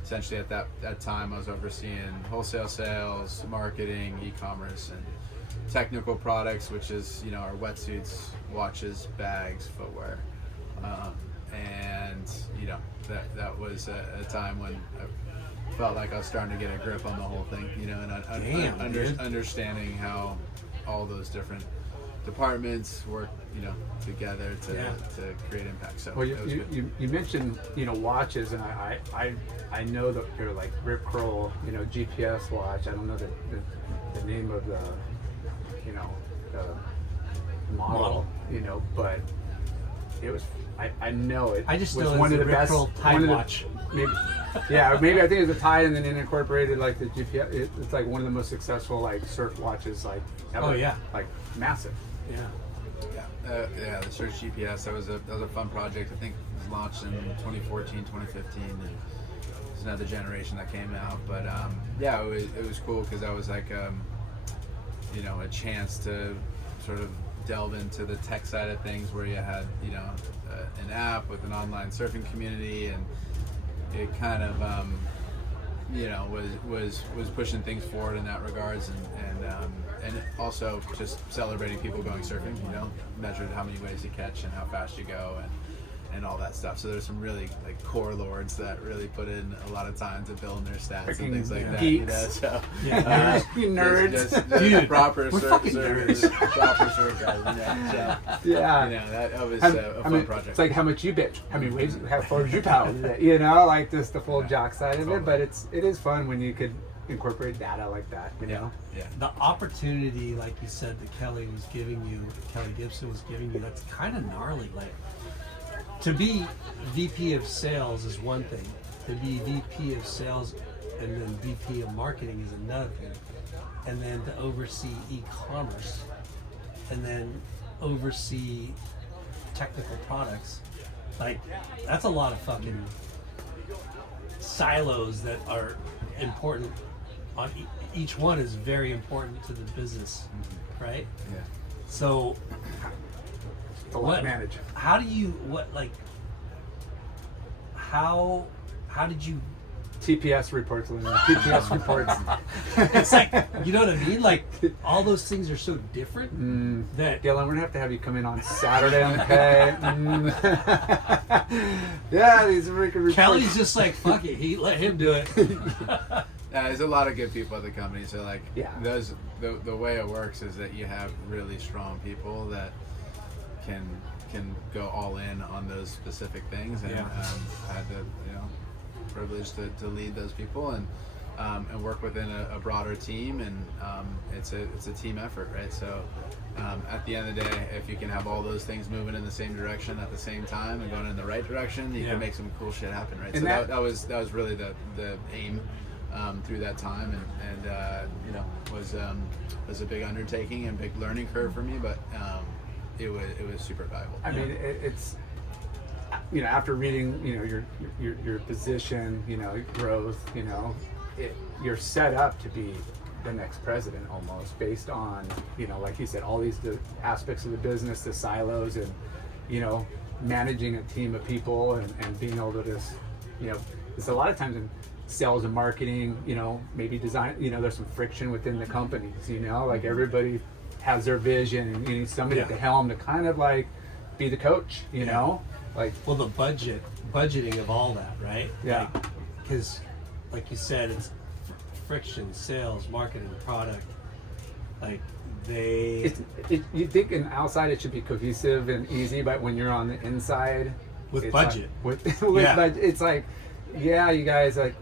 essentially at that time, I was overseeing wholesale sales, marketing, e-commerce, and technical products, which is, you know, our wetsuits, watches, bags, footwear, and you know, that was a time when I felt like I was starting to get a grip on the whole thing, you know, and understanding how all those different departments work, you know, together to create impact. So well, you mentioned, you know, watches, and I know that they're like Rip Curl, you know, GPS watch. I don't know the name of the, you know, the model, you know, but it was. I know it. I just was know one of the Rip best Curl Tide watch. Maybe, yeah, maybe I think it was a Tide, and then it incorporated like the GPS. It's like one of the most successful like surf watches like ever. Oh yeah, like massive. Yeah, the Search GPS. That was a fun project. I think it was launched in 2014, 2015, and there's another generation that came out. But yeah, it was cool because that was like you know, a chance to sort of delve into the tech side of things, where you had, you know, an app with an online surfing community, and it kind of you know, was pushing things forward in that regards, and also just celebrating people going surfing, you know, measured how many waves you catch and how fast you go, and all that stuff. So there's some really like core lords that really put in a lot of time to build their stats and things like that. Geeks. So You nerds. just Dude, proper we're fucking nerds. proper surf guys. So, that was a fun project. It's like how much you bitch, how many waves, how far you power, like just the full jock side of it. But it is fun when you could incorporate data like that, Yeah. The opportunity, like you said, that Kelly Gibson was giving you, that's kind of gnarly. Like, to be VP of sales is one thing. To be VP of sales and then VP of marketing is another thing. And then to oversee e-commerce and then oversee technical products, like, that's a lot of fucking silos that are important. On each one is very important to the business, right? Yeah. So, It's a lot to manage. how do you how did you? TPS reports, TPS reports. It's like, you know what I mean? Like, all those things are so different that Dylan, we're gonna have you come in on Saturday, okay? Yeah, these freaking reports. Kelly's just like, fuck it, let him do it. There's a lot of good people at the company, so like the way it works is that you have really strong people that can go all in on those specific things, and I had the privilege to lead those people and work within a broader team, and it's a team effort, right? So at the end of the day, if you can have all those things moving in the same direction at the same time and going in the right direction, you can make some cool shit happen, right? And so that was really the aim. Through that time, and was a big undertaking and big learning curve for me, but it was super valuable. I mean, it's after reading your position, growth, you're set up to be the next president almost, based on like you said, all these aspects of the business, the silos, and managing a team of people and being able to just there's a lot of times in sales and marketing, maybe design, there's some friction within the companies, like everybody has their vision, and you need somebody at the helm to kind of like be the coach, like, well, the budgeting of all that, right? Yeah. Because like you said, it's friction, sales, marketing, product, like you think in outside it should be cohesive and easy, but when you're on the inside with it's budget, like, with budget, it's like, yeah, you guys, like,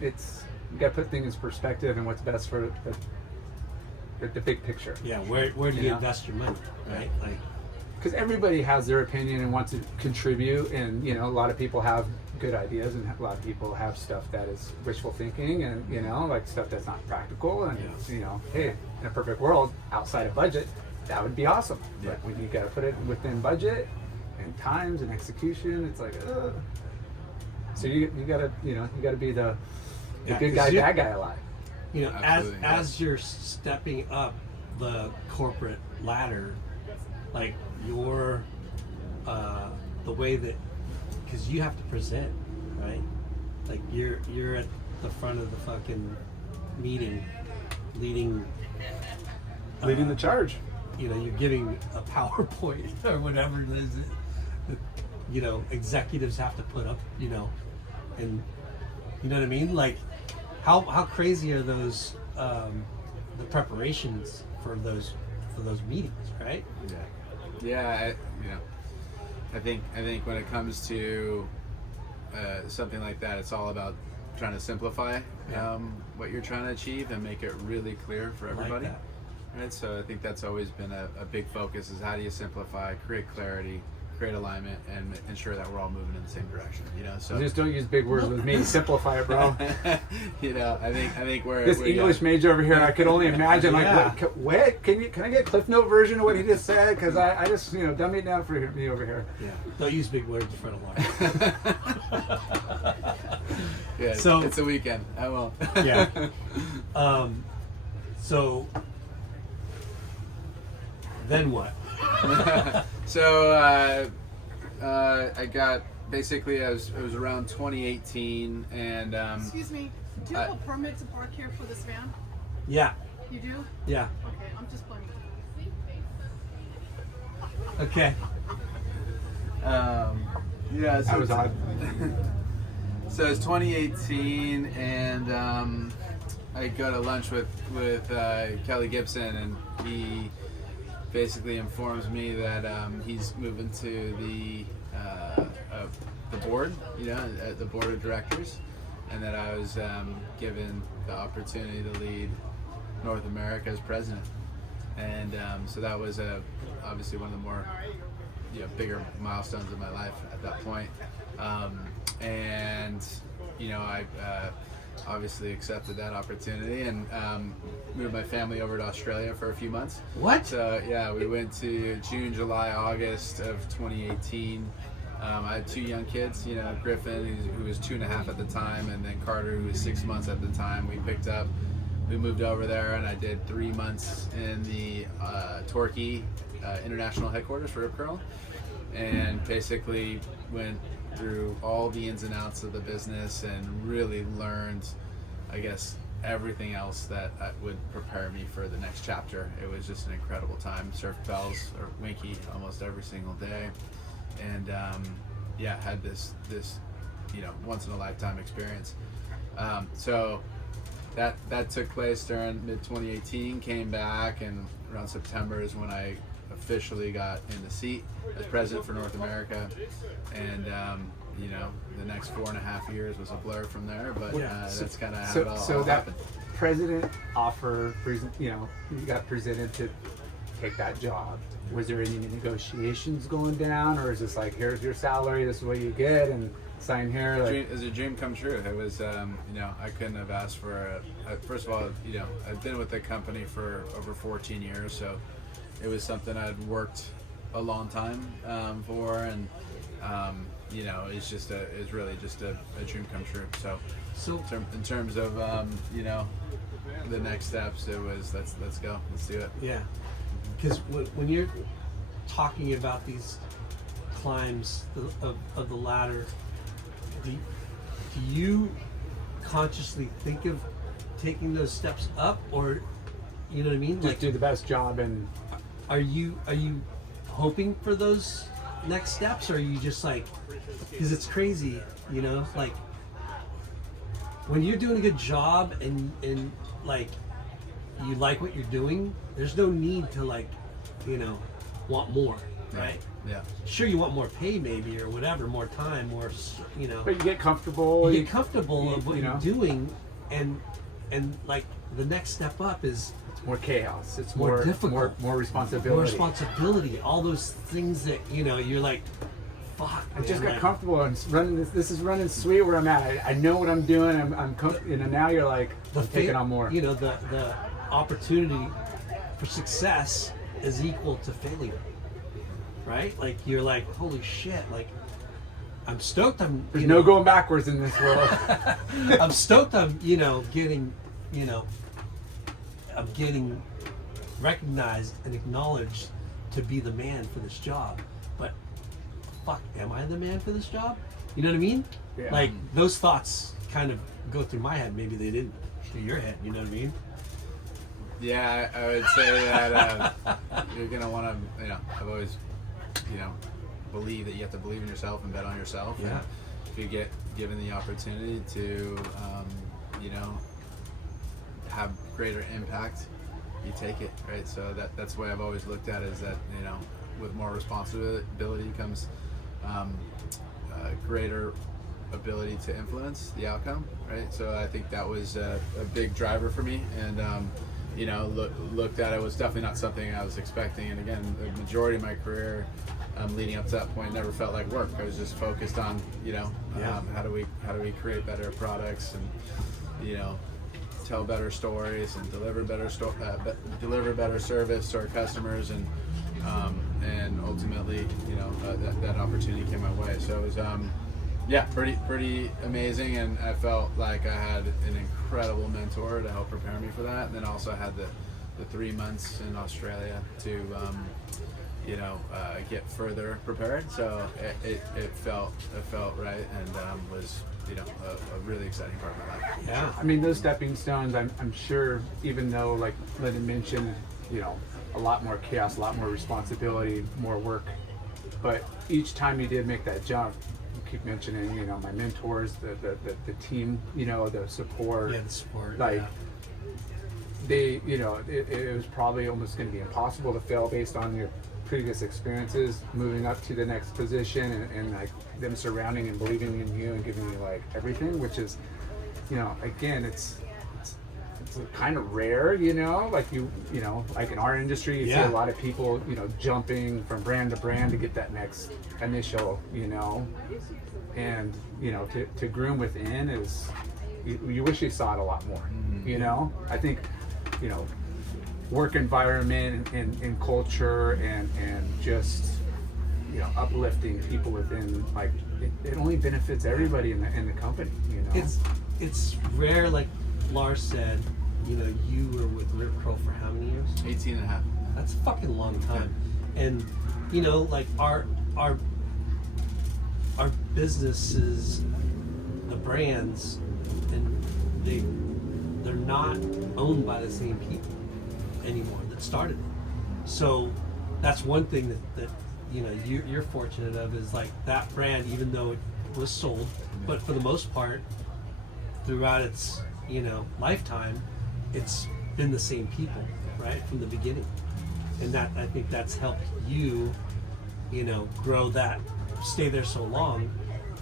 it's, you got to put things in perspective and what's best for the big picture. Yeah, where do you invest your money, right? Like, because everybody has their opinion and wants to contribute, and a lot of people have good ideas, and a lot of people have stuff that is wishful thinking, and like stuff that's not practical, and hey, in a perfect world, outside of budget, that would be awesome. But when you got to put it within budget and times and execution, it's like, so you gotta be the good guy, bad guy alive. As you're stepping up the corporate ladder, like your the way that, because you have to present, right? Like you're at the front of the fucking meeting, leading Leading the charge. You're giving a PowerPoint or whatever it is that, executives have to put up, and you know what I mean? Like, how crazy are those the preparations for those meetings, right? I think when it comes to something like that, it's all about trying to simplify what you're trying to achieve and make it really clear for everybody. Like that. Right, so I think that's always been a big focus, is how do you simplify, create clarity, create alignment, and ensure that we're all moving in the same direction. So just don't use big words with me. Simplify it, bro. I think we're this English major over here. I could only imagine what can I get a Cliff Note version of what he just said? Because I just dumb it down for me over here. Yeah, don't use big words in front of Laura. Yeah, so it's a weekend. I won't. Yeah. So then what? So I got, basically it was around 2018, and excuse me, do you have a permit to park here for this van? Yeah. You do? Yeah. Okay, I'm just playing. Okay. Yeah, That was odd. So it's 2018, and I go to lunch with Kelly Gibson, and he basically informs me that he's moving to the board, the board of directors, and that I was given the opportunity to lead North America as president. And so that was obviously one of the more bigger milestones of my life at that point. And I obviously accepted that opportunity and moved my family over to Australia for a few months. What? So yeah, we went to June, July, August of 2018. I had 2 young kids, Griffin, who was 2.5 at the time, and then Carter, who was 6 months at the time. We moved over there, and I did 3 months in the Torquay International Headquarters for Rip Curl, and basically went through all the ins and outs of the business and really learned, I guess, everything else that would prepare me for the next chapter. It was just an incredible time. Surfed bells or Winky almost every single day, and had this once in a lifetime experience. So that took place during mid 2018. Came back, and around September is when I officially got in the seat as president for North America, and the next 4.5 years was a blur from there, but that's kind of how it all that happened. president offer, you got presented to take that job. Was there any negotiations going down, or is this like, here's your salary, this is what you get, and sign here? It was a dream come true. It was, I couldn't have asked for first of all, I've been with the company for over 14 years, so it was something I'd worked a long time for, and it's really just a dream come true. So in terms of the next steps, it was let's go, let's do it. Yeah, because when you're talking about these climbs of the ladder, do you consciously think of taking those steps up, or you know what I mean? Just do the best job. And are you hoping for those next steps, or are you just like, because it's crazy, like when you're doing a good job and like you like what you're doing, there's no need to want more, right? Yeah. Sure, you want more pay maybe, or whatever, more time, more, but you get comfortable. You get comfortable of what you're doing, and like the next step up is more chaos. It's more more difficult, more responsibility. More responsibility. All those things that you're like, fuck. I just got comfortable and running this. This is running sweet where I'm at. I know what I'm doing. Now you're like, I'm taking on more. The opportunity for success is equal to failure, right? Like you're like, holy shit! Like I'm stoked. There's no going backwards in this world. I'm stoked. I'm I'm getting recognized and acknowledged to be the man for this job. But fuck, am I the man for this job? You know what I mean? Yeah. Like those thoughts kind of go through my head. Maybe they didn't through your head. You know what I mean? Yeah, I would say that you're gonna want to. I've always, believe that you have to believe in yourself and bet on yourself. Yeah. And if you get given the opportunity to, have greater impact, you take it, right? So that's the way I've always looked at it, is that with more responsibility comes greater ability to influence the outcome, right? So I think that was a big driver for me, and looked at it, was definitely not something I was expecting. And again, the majority of my career leading up to that point never felt like work. I was just focused on how do we create better products and tell better stories and deliver better service to our customers, and ultimately that opportunity came my way. So it was pretty amazing, and I felt like I had an incredible mentor to help prepare me for that. And then also I had the 3 months in Australia to get further prepared. So it felt right, and was a really exciting part of my life. Yeah. I mean, those stepping stones, I'm sure, even though, like Lyndon mentioned, a lot more chaos, a lot more responsibility, more work, but each time you did make that jump, keep mentioning, you know, my mentors, the team, you know, the support. Yeah, the support. Like, yeah. they, you know, it was probably almost going to be impossible to fail based on your previous experiences moving up to the next position, and like them surrounding and believing in you and giving you like everything, which is, you know, again, it's kind of rare, you know, like you know, like in our industry, you see a lot of people, you know, jumping from brand to brand to get that next initial, you know, and, you know, to groom within is, you wish you saw it a lot more, you know. I think, you know, work environment and culture and just, you know, uplifting people within, like, it only benefits everybody in the company, you know. It's rare, like Lars said, you know, you were with Rip Curl for how many years? 18 and a half. That's a fucking long time. And, you know, like our businesses, the brands, and they're not owned by the same people anymore that started it. So that's one thing that you know, you're fortunate of, is like that brand, even though it was sold, but for the most part, throughout its, you know, lifetime, it's been the same people, right, from the beginning. And that, I think that's helped you, you know, grow that, stay there so long.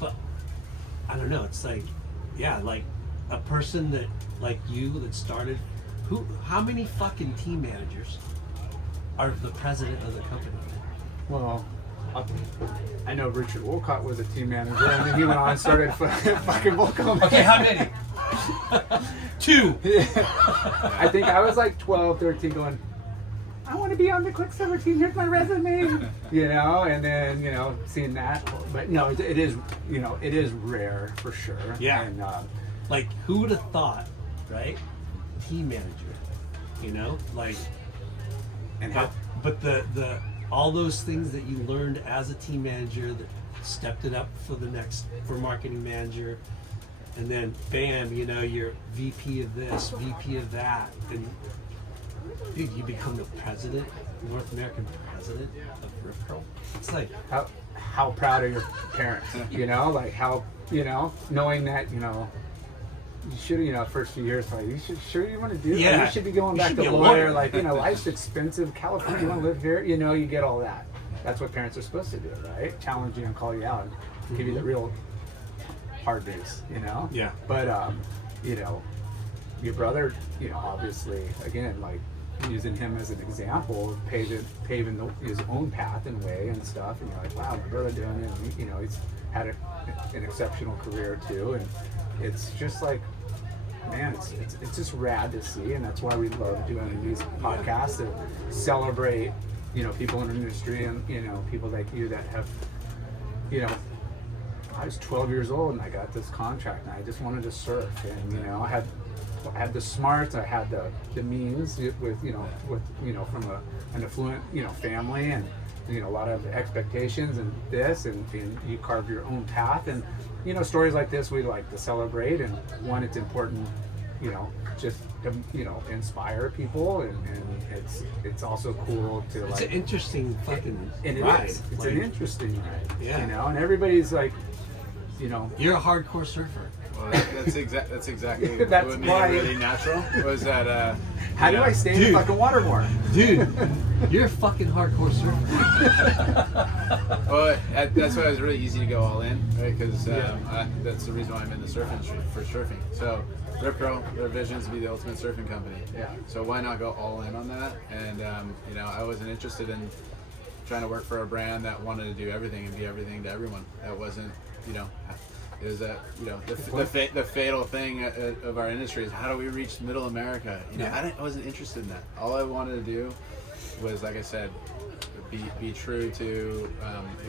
But I don't know, it's like, yeah, like a person that, like you, that started, how many fucking team managers are the president of the company? Well, I know Richard Wolcott was a team manager, and then he went on and started fucking Volcom. Okay, how many? 2. I think I was like 12, 13 going, I want to be on the Quicksilver team, here's my resume, you know, and then, you know, seeing that. But no, it is, you know, it is rare for sure. Yeah. And, like, who would have thought, right? Team manager, you know, like, and but the all those things that you learned as a team manager that stepped it up for marketing manager, and then bam, you know, you're VP of this, VP of that, and dude, you become the president, North American president of Rip Curl. It's like, how proud of your parents, you know, like how, you know, knowing that, you know, you should, you know, first few years, like, you want to do that? Yeah. You should be going back to lawyer, like, you know, life's expensive, California, you want to live here, you know, you get all that. That's what parents are supposed to do, right? Challenge you and call you out, and give you the real hard days, you know? Yeah. But, you know, your brother, you know, obviously, again, like, using him as an example, paving his own path and way and stuff, and you're like, wow, my brother doing it, and, you know, he's had an exceptional career too, and it's just like, man, it's just rad to see, and that's why we love doing these podcasts to celebrate, you know, people in the industry, and, you know, people like you that have, you know, I was 12 years old and I got this contract and I just wanted to surf, and, you know, I had the smarts, I had the means with, you know, from an affluent, you know, family, and, you know, a lot of expectations and this, and you carve your own path, and, you know, stories like this we like to celebrate, and one, it's important, you know, just to, you know, inspire people, and it's also cool to, like, it's an interesting fucking ride. It's like, an interesting ride, yeah, you know, and everybody's like, you know, you're a hardcore surfer. Well, that's exactly That's what made why. it really natural. Was that how do I stay in the fucking water more? Dude, you're a fucking hardcore surfer. Well, that's why it was really easy to go all in, right? Because that's the reason why I'm in the surf industry, for surfing. So Rip Curl, their vision is to be the ultimate surfing company. Yeah. So why not go all in on that? And you know, I wasn't interested in trying to work for a brand that wanted to do everything and be everything to everyone. That wasn't, you know. Is that, you know, the fatal thing of our industry is, how do we reach middle America? You know, I wasn't interested in that. All I wanted to do was, like I said, be true to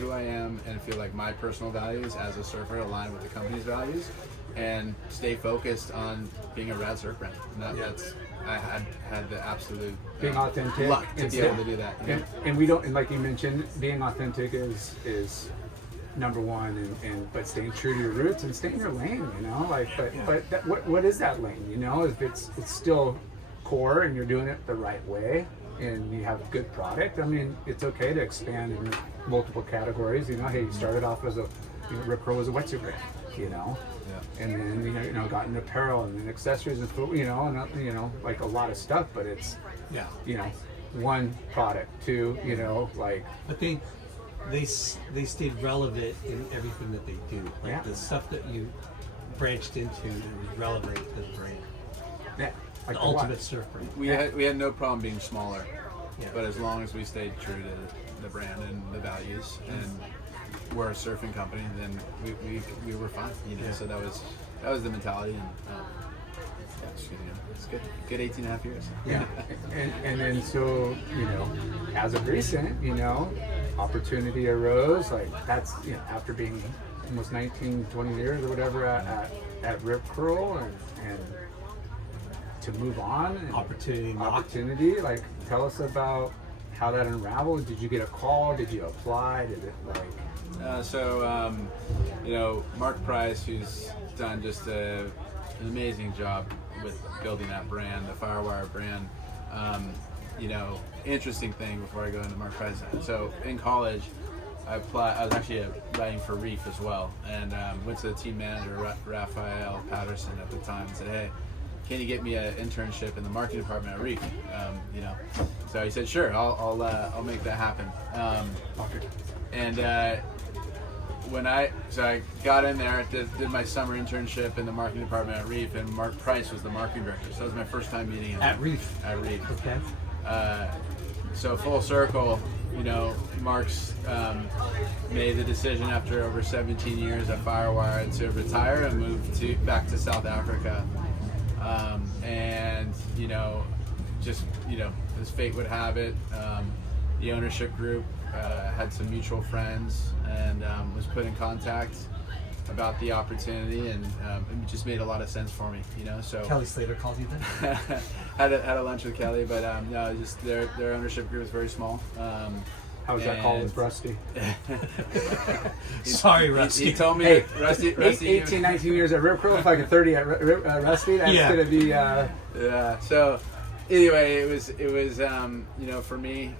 who I am, and feel like my personal values as a surfer align with the company's values, and stay focused on being a rad surf brand. And that's I had the absolute being authentic, luck to be able to do that. You know? And we don't, and like you mentioned, being authentic is number one, but staying true to your roots and staying in your lane, you know, like, but that, what is that lane, you know? If it's still core and you're doing it the right way and you have a good product, I mean, it's okay to expand in multiple categories, you know. Hey, you started off as a Rip Curl was a wetsuit brand, and then got into apparel and then accessories and food, and like a lot of stuff, but it's one product, two, But they stayed relevant in everything that they do. Like the stuff that you branched into was relevant to the brand. Yeah, like the ultimate surf brand. We had no problem being smaller, Yeah. but as long as we stayed true to the brand and the values, and we're a surfing company, then we were fine. So that was the mentality, and it's good 18 and a half years. Yeah, and then so as of recent, opportunity arose. Like that's after being almost 19, 20 years or whatever at Rip Curl, and to move on. And opportunity. Like, tell us about how that unraveled. Did you get a call? Did you apply? Did it Mark Price, who's done just an amazing job with building that brand, the Firewire brand. Interesting thing before I go into Mark Price. So in college, I was actually writing for Reef as well, and went to the team manager, Raphael Patterson, at the time, and said, "Hey, can you get me an internship in the marketing department at Reef?" So he said, "Sure, I'll make that happen." And I got in there, did my summer internship in the marketing department at Reef, and Mark Price was the marketing director. So that was my first time meeting him. At Reef. Okay. So full circle, Mark's made the decision after over 17 years at Firewire to retire and move back to South Africa. As fate would have it, the ownership group had some mutual friends and was put in contact about the opportunity, and it just made a lot of sense for me, So Kelly Slater called you then? had a lunch with Kelly, but no, just their ownership group was very small. How was that call with Rusty? Sorry, Rusty. He told me, Hey, Rusty 18, 19 years at Rip Curl, if I get 30 at Rusty, that's gonna be. Yeah. So anyway, it was for me,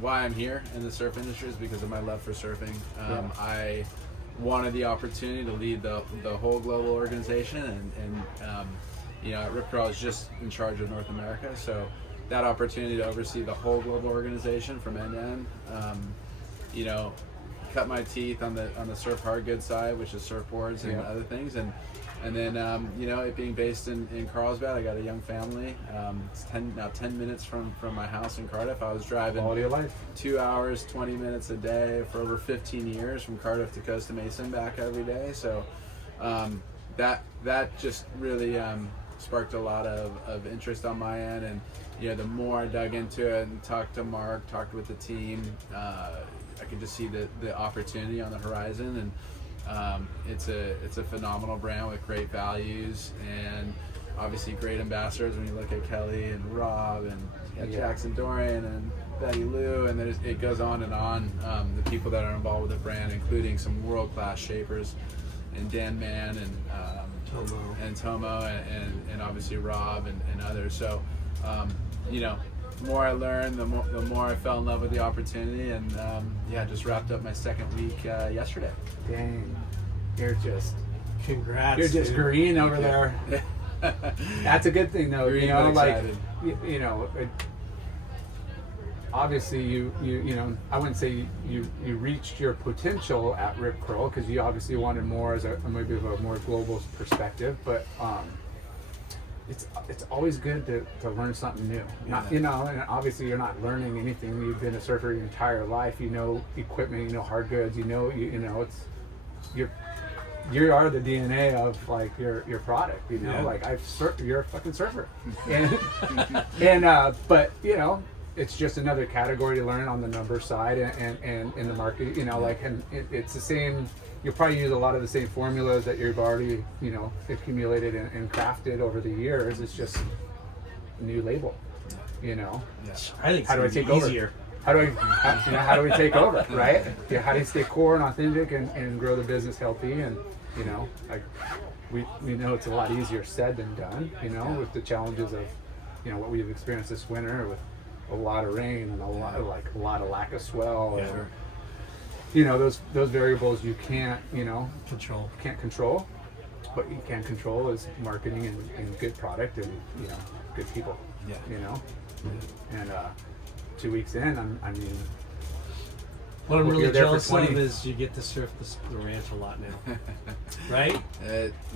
why I'm here in the surf industry is because of my love for surfing. I wanted the opportunity to lead the whole global organization, and at Rip Curl I was just in charge of North America, so that opportunity to oversee the whole global organization from end to end, cut my teeth on the surf hard goods side, which is surfboards and other things, and then it being based in Carlsbad, I got a young family. It's 10 minutes from my house in Cardiff. I was driving Quality of life. 2 hours, 20 minutes a day for over 15 years from Cardiff to Costa Mesa and back every day. So that just really sparked a lot of interest on my end, and the more I dug into it and talked to Mark, talked with the team, I could just see the opportunity on the horizon, and it's a phenomenal brand with great values and obviously great ambassadors. When you look at Kelly and Rob and Jackson Dorian and Betty Lou, and it goes on and on. The people that are involved with the brand, including some world-class shapers, and Dan Mann and Tomo and obviously Rob and others. So the more I learned, the more I fell in love with the opportunity, and just wrapped up my second week yesterday. Dang, you're just Congrats. You're just dude. green over there. That's a good thing, though. Green, but excited. Obviously you I wouldn't say you reached your potential at Rip Curl, because you obviously wanted more as maybe of a more global perspective, but it's always good to learn something new. And obviously you're not learning anything. You've been a surfer your entire life. Equipment, hard goods. It's you are the DNA of like your product. Like you're a fucking surfer, and but it's just another category to learn on the number side and in the market. It's the same. You'll probably use a lot of the same formulas that you've already, accumulated and crafted over the years. It's just a new label, I think how do I take easier. over? How do we take over, right? How do you stay core and authentic and grow the business healthy? And, we know it's a lot easier said than done, with the challenges of, what we've experienced this winter with a lot of rain and a lot of lack of swell. Yeah. you know, those variables you can't, you know, can't control. What you can control is marketing and good product and, you know, good people. Yeah. You know, and 2 weeks in, I mean. What I'm Hope really you're there for jealous 20. of is you get to surf the ranch a lot now, right?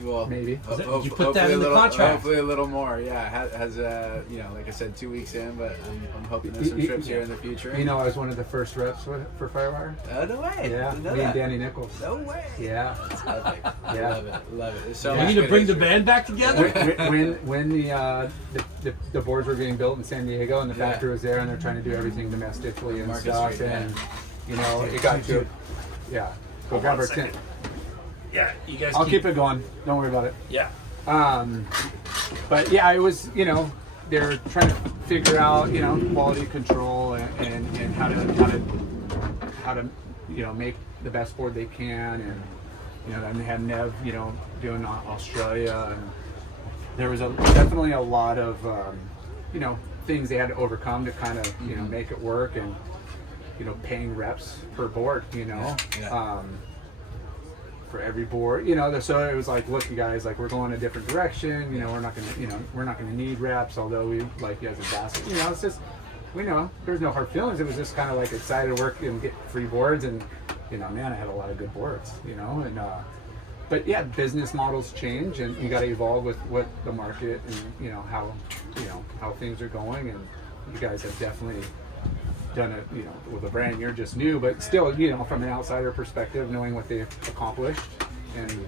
Well, Maybe. You put that in the contract. Hopefully a little more. Yeah, has you know, like I said, 2 weeks in, but I'm hoping there's some trips here in the future. You know, I was one of the first reps for Firewire. No way. Yeah, Didn't know me and that. Danny Nichols. No way. Yeah. Love it. Yeah. Love it. There's so We much need to good bring the history. band back together. when the boards were being built in San Diego and the factory was there and they're trying to do everything domestically and Market stuff, Street, and you know, it got to, yeah. Go grab our tent. Yeah, you guys. I'll keep it going. Don't worry about it. Yeah. But yeah, it was, you know, they're trying to figure out, you know, quality control and how to you know, make the best board they can, and you know, then they had Nev, you know, doing Australia, and there was definitely a lot of you know, things they had to overcome to kind of, you know, make it work, and you know, paying reps per board, you know. Yeah. For every board, you know, so it was like, look, you guys, like, we're going a different direction, you know, we're not gonna need reps, although we like you as a basket, you know. It's just, we know there's no hard feelings. It was just kind of like excited to work and get free boards, and you know, man, I had a lot of good boards, you know. And but yeah, business models change, and you got to evolve with what the market and you know how things are going, and you guys have definitely done it, you know, with a brand you're just new, but still, you know, from an outsider perspective, knowing what they've accomplished and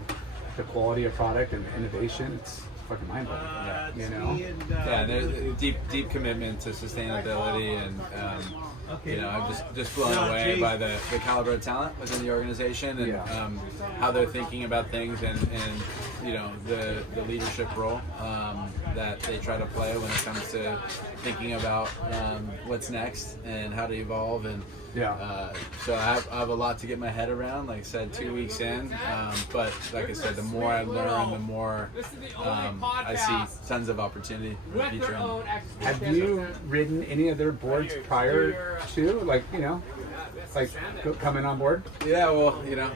the quality of product and innovation, it's fucking mind blowing. You know. Yeah, there's a deep commitment to sustainability, and you know, I'm just blown away by the caliber of talent within the organization, and how they're thinking about things, and you know, the leadership role that they try to play when it comes to thinking about what's next and how to evolve. And so I have a lot to get my head around. Like I said, 2 weeks in, but like I said, the more I learn, the more I see tons of opportunity in the future. Have you ridden any of their boards prior to, like, you know, like coming on board? Yeah, well, you know,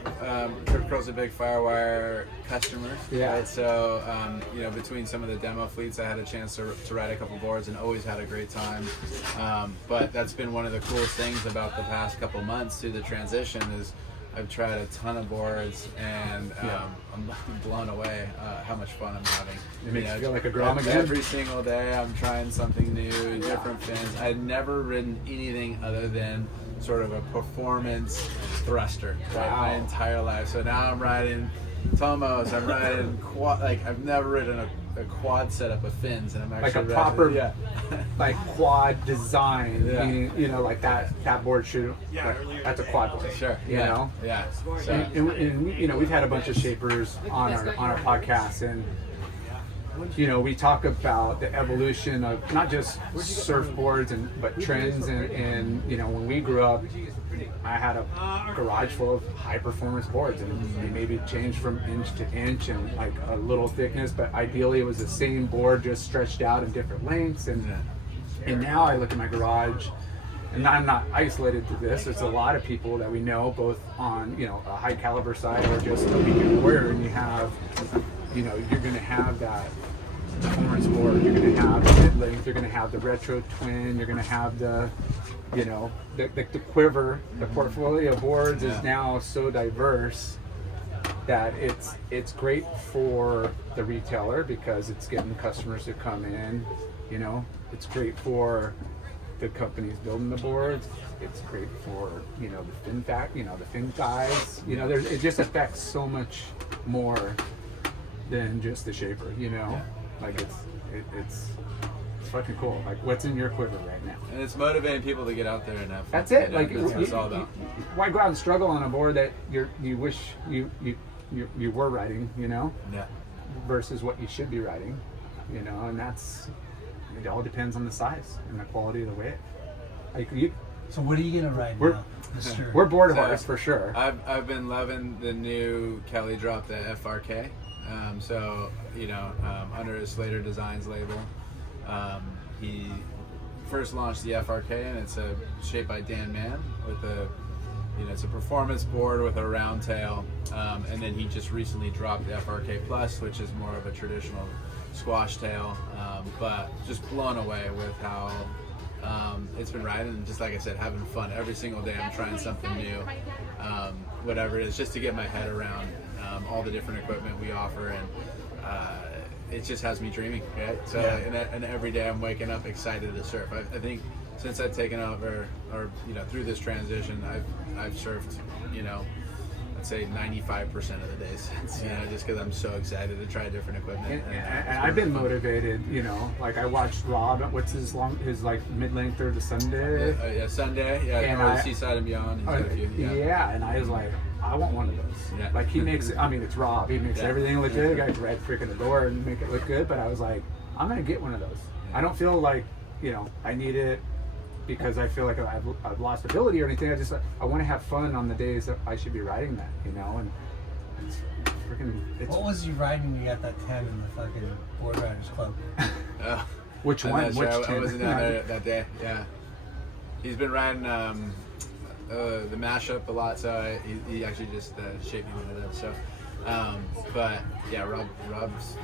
Trip Curl's a big Firewire customer. Yeah. Right? So, you know, between some of the demo fleets, I had a chance to ride a couple boards and always had a great time. But that's been one of the coolest things about the past couple months through the transition is I've tried a ton of boards, and I'm blown away how much fun I'm having. It makes you feel like a grown again. Every single day I'm trying something new, different fins. I'd never ridden anything other than sort of a performance thruster my entire life. So now I'm riding Tomos, I'm riding quad, like I've never ridden a quad setup with fins, and I'm actually like a proper riding, like quad design, meaning, you know, like that board should, like, that's a quad board. Sure. You know? Yeah. So, And you know, we've had a bunch of shapers on our podcast, and you know, we talk about the evolution of not just surfboards but trends, and you know, when we grew up, I had a garage full of high performance boards, and they maybe changed from inch to inch and like a little thickness, but ideally it was the same board just stretched out in different lengths. And now I look at my garage, and I'm not isolated to this. There's a lot of people that we know, both on, you know, a high caliber side or just a weekend warrior, and you have, you know, you're going to have that performance board, you're going to have the mid length, you're going to have the retro twin, you're going to have the, you know, the quiver. The portfolio of boards is now so diverse that it's great for the retailer because it's getting customers to come in. You know, it's great for the companies building the boards. It's great for, you know, the fin guys. You know, it just affects so much more than just the shaper. You know, like it's fucking cool. Like, what's in your quiver right now? and it's motivating people to get out there and have fun. That's it. You know, Like, that's what it's all about. why go out and struggle on a board that you wish you were riding, you know, Yeah. versus what you should be riding, you know, and it all depends on the size and the quality of the weight. Like So what are you gonna ride now, Mr.? we're board So, horse for sure. I've been loving the new Kelly drop, the FRK. So, you know, under his Slater Designs label, he first launched the FRK, and it's a shape by Dan Mann with a, it's a performance board with a round tail, and then he just recently dropped the FRK Plus, which is more of a traditional squash tail, but just blown away with how it's been riding, and just like I said, having fun every single day. I'm trying something new, whatever it is, just to get my head around all the different equipment we offer, and it just has me dreaming, right? So and every day I'm waking up excited to surf. I think since I've taken over, or through this transition, I've surfed, I'd say 95% of the days since, just because I'm so excited to try different equipment. And I've been motivated, like I watched Rob, what's his like mid-length or the Sunday? Sunday, or Seaside and Beyond. He's got a few, and I was like, I want one of those. Yeah. Like he makes, I mean, it's Rob. He makes everything look good. I could red freaking the door and make it look good. But I was like, I'm gonna get one of those. I don't feel like, I need it because I feel like I've lost ability or anything. I want to have fun on the days that I should be riding that, and it's freaking. What was you riding when you got that 10 in the fucking Board Riders Club? Which one? Which I wasn't down there that day. Yeah, he's been riding the mashup a lot, so he actually just shaped me one of those. So, but yeah, Rob's,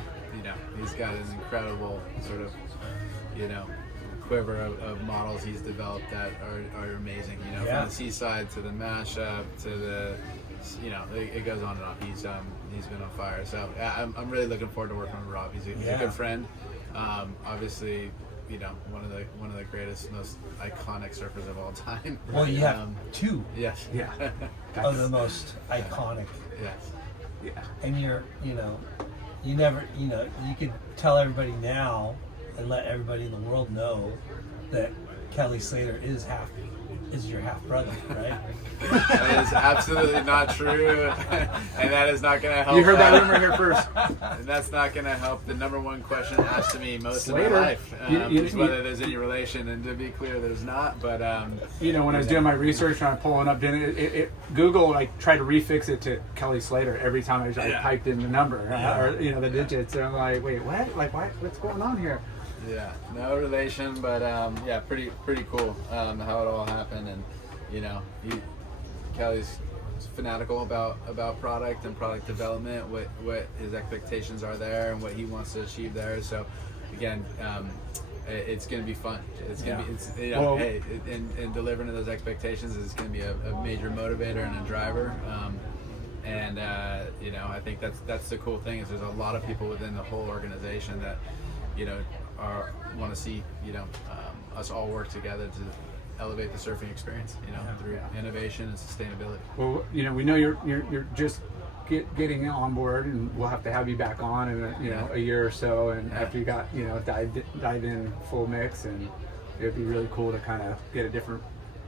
he's got an incredible sort of, quiver of models he's developed that are amazing. From the Seaside to the mashup to the, it goes on and on. He's been on fire. So I'm really looking forward to working with Rob. He's a good friend. Obviously, one of the greatest, most iconic surfers of all time. Well, you have two. Yes. Yeah. Of the most iconic. Yes. Yeah. And you're, you never, you could tell everybody now and let everybody in the world know that Kelly Slater is your half brother, right? That is absolutely not true, and that is not going to help. You heard that rumor here first. And that's not going to help. The number one question asked to me most Slater. of my life is You- whether there's any relation, and to be clear, there's not. But when I was doing my research and I'm pulling up, Google tried to refix it to Kelly Slater every time I typed in the number or the digits, and I'm like, wait, what? Like, what's going on here? yeah, no relation, but pretty cool how it all happened, and Kelly's fanatical about product and product development, what his expectations are there and what he wants to achieve there. So again, it's going to be fun. It's going to be, and delivering to those expectations is going to be a major motivator and a driver. I think that's the cool thing is there's a lot of people within the whole organization that want to see us all work together to elevate the surfing experience, through innovation and sustainability. Well, we know you're just getting on board, and we'll have to have you back on in a year or so, and after you got dive in full mix, and it'd be really cool to kind of get a different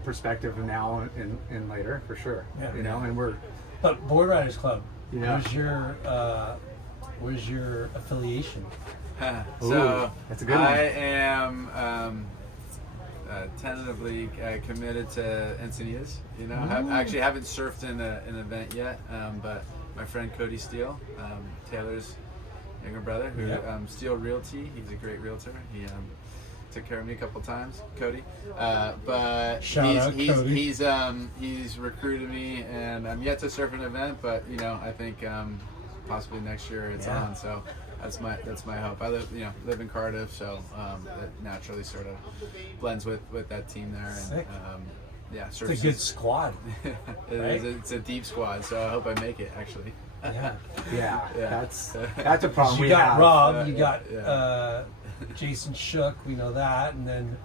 perspective now and later for sure. And we're. But Board Riders Club, Yeah. where's your affiliation? So that's a good one. I am tentatively committed to Encinitas. Actually haven't surfed in an event yet, but my friend Cody Steele, Taylor's younger brother, who Steele Realty, he's a great realtor. He took care of me a couple times, Cody. But he's recruited me, and I'm yet to surf an event, but I think possibly next year it's on. So that's my hope. I live in Cardiff, so that naturally sort of blends with that team there. And Sick. It's a good squad. Right? It's a deep squad, so I hope I make it actually. Yeah. That's a problem. You we got have. Rob, you got Jason Shook, we know that, and then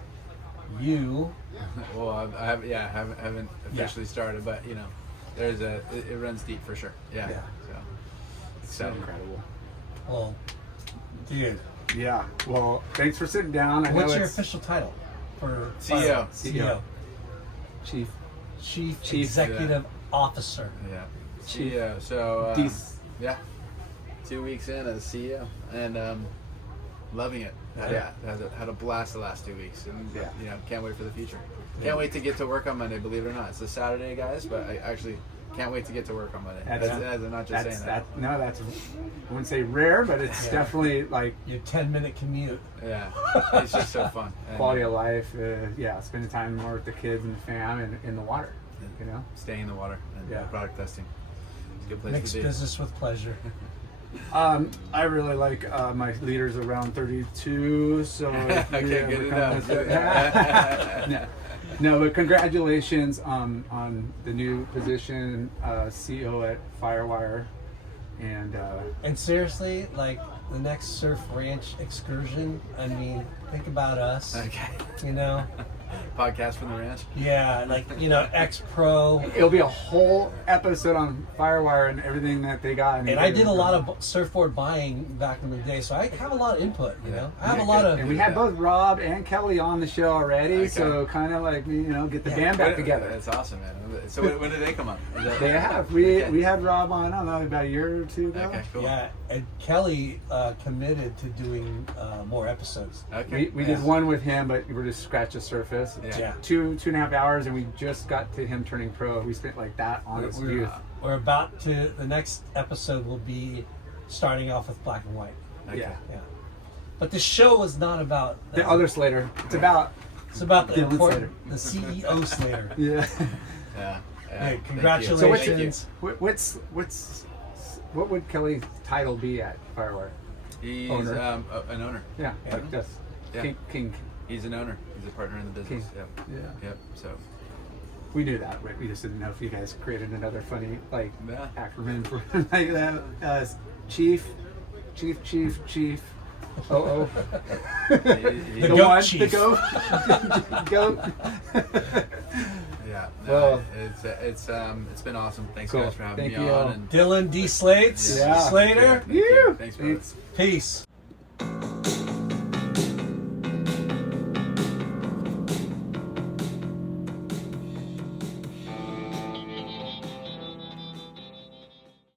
you. Well, I haven't officially started, but there's it runs deep for sure. Yeah. So incredible. Well, dude. Yeah. Well, thanks for sitting down. What's your official title for CEO? CEO. Chief Executive Officer. Yeah. CEO. So 2 weeks in as CEO, and loving it. Had a blast the last 2 weeks, and can't wait for the future. Can't wait to get to work on Monday. Believe it or not, it's a Saturday, guys, but I actually can't wait to get to work on Monday. I'm not just saying that. No, that's I wouldn't say rare, but it's definitely like your 10-minute commute. Yeah, it's just so fun. And quality of life. Spending time more with the kids and the fam and in the water. You know, staying in the water and Yeah. product testing. It's a good place Mixed to be. business with pleasure. I really like my leaders around 32. So if you Okay, ever good come enough. visit- no, but congratulations on the new position, CEO at Firewire, and seriously, like the next surf ranch excursion, I mean, think about us. Okay. You know? Podcast from the ranch. Yeah, like, you know, ex-pro. it'll be a whole episode on Firewire and everything that they got. And I did a lot of surfboard buying back in the day, so I have a lot of input, you know? I have a lot of... And we had both Rob and Kelly on the show already, Okay. so kind of like, you know, get the Yeah. band back together. That's awesome, man. So when did they come up? They have. We had Rob on, I don't know, about a year or two ago. Okay, cool. Yeah, and Kelly committed to doing more episodes. Okay. We did one with him, but we're just scratched the surface. Yeah. 2.5 hours, and we just got to him turning pro. We spent like that on his youth. We're about to... The next episode will be starting off with black and white. Okay. Yeah. Yeah. But the show is not about... The other Slater. It's about It's about the Dylan important... The CEO Slater. yeah. Yeah. Hey, Thank you. congratulations. So what's Congratulations. what would Kelly's title be at Firewire? He's Owner. An owner. Yeah, Yeah. like this. Yeah. King. He's an owner. He's a partner in the business. King. Yep. Yeah. Yep. So. We knew that, right? We just didn't know if you guys created another funny like Yeah. acronym for like that. Chief. Oh. The The goat one, chief. the goat. Goat. Yeah. Well- It's been awesome. Thanks Cool. guys for having Thank me you. on. And Dylan D-Slates. Yeah. Slater. Thank you. Yeah. Thanks, brother. Thanks. Peace.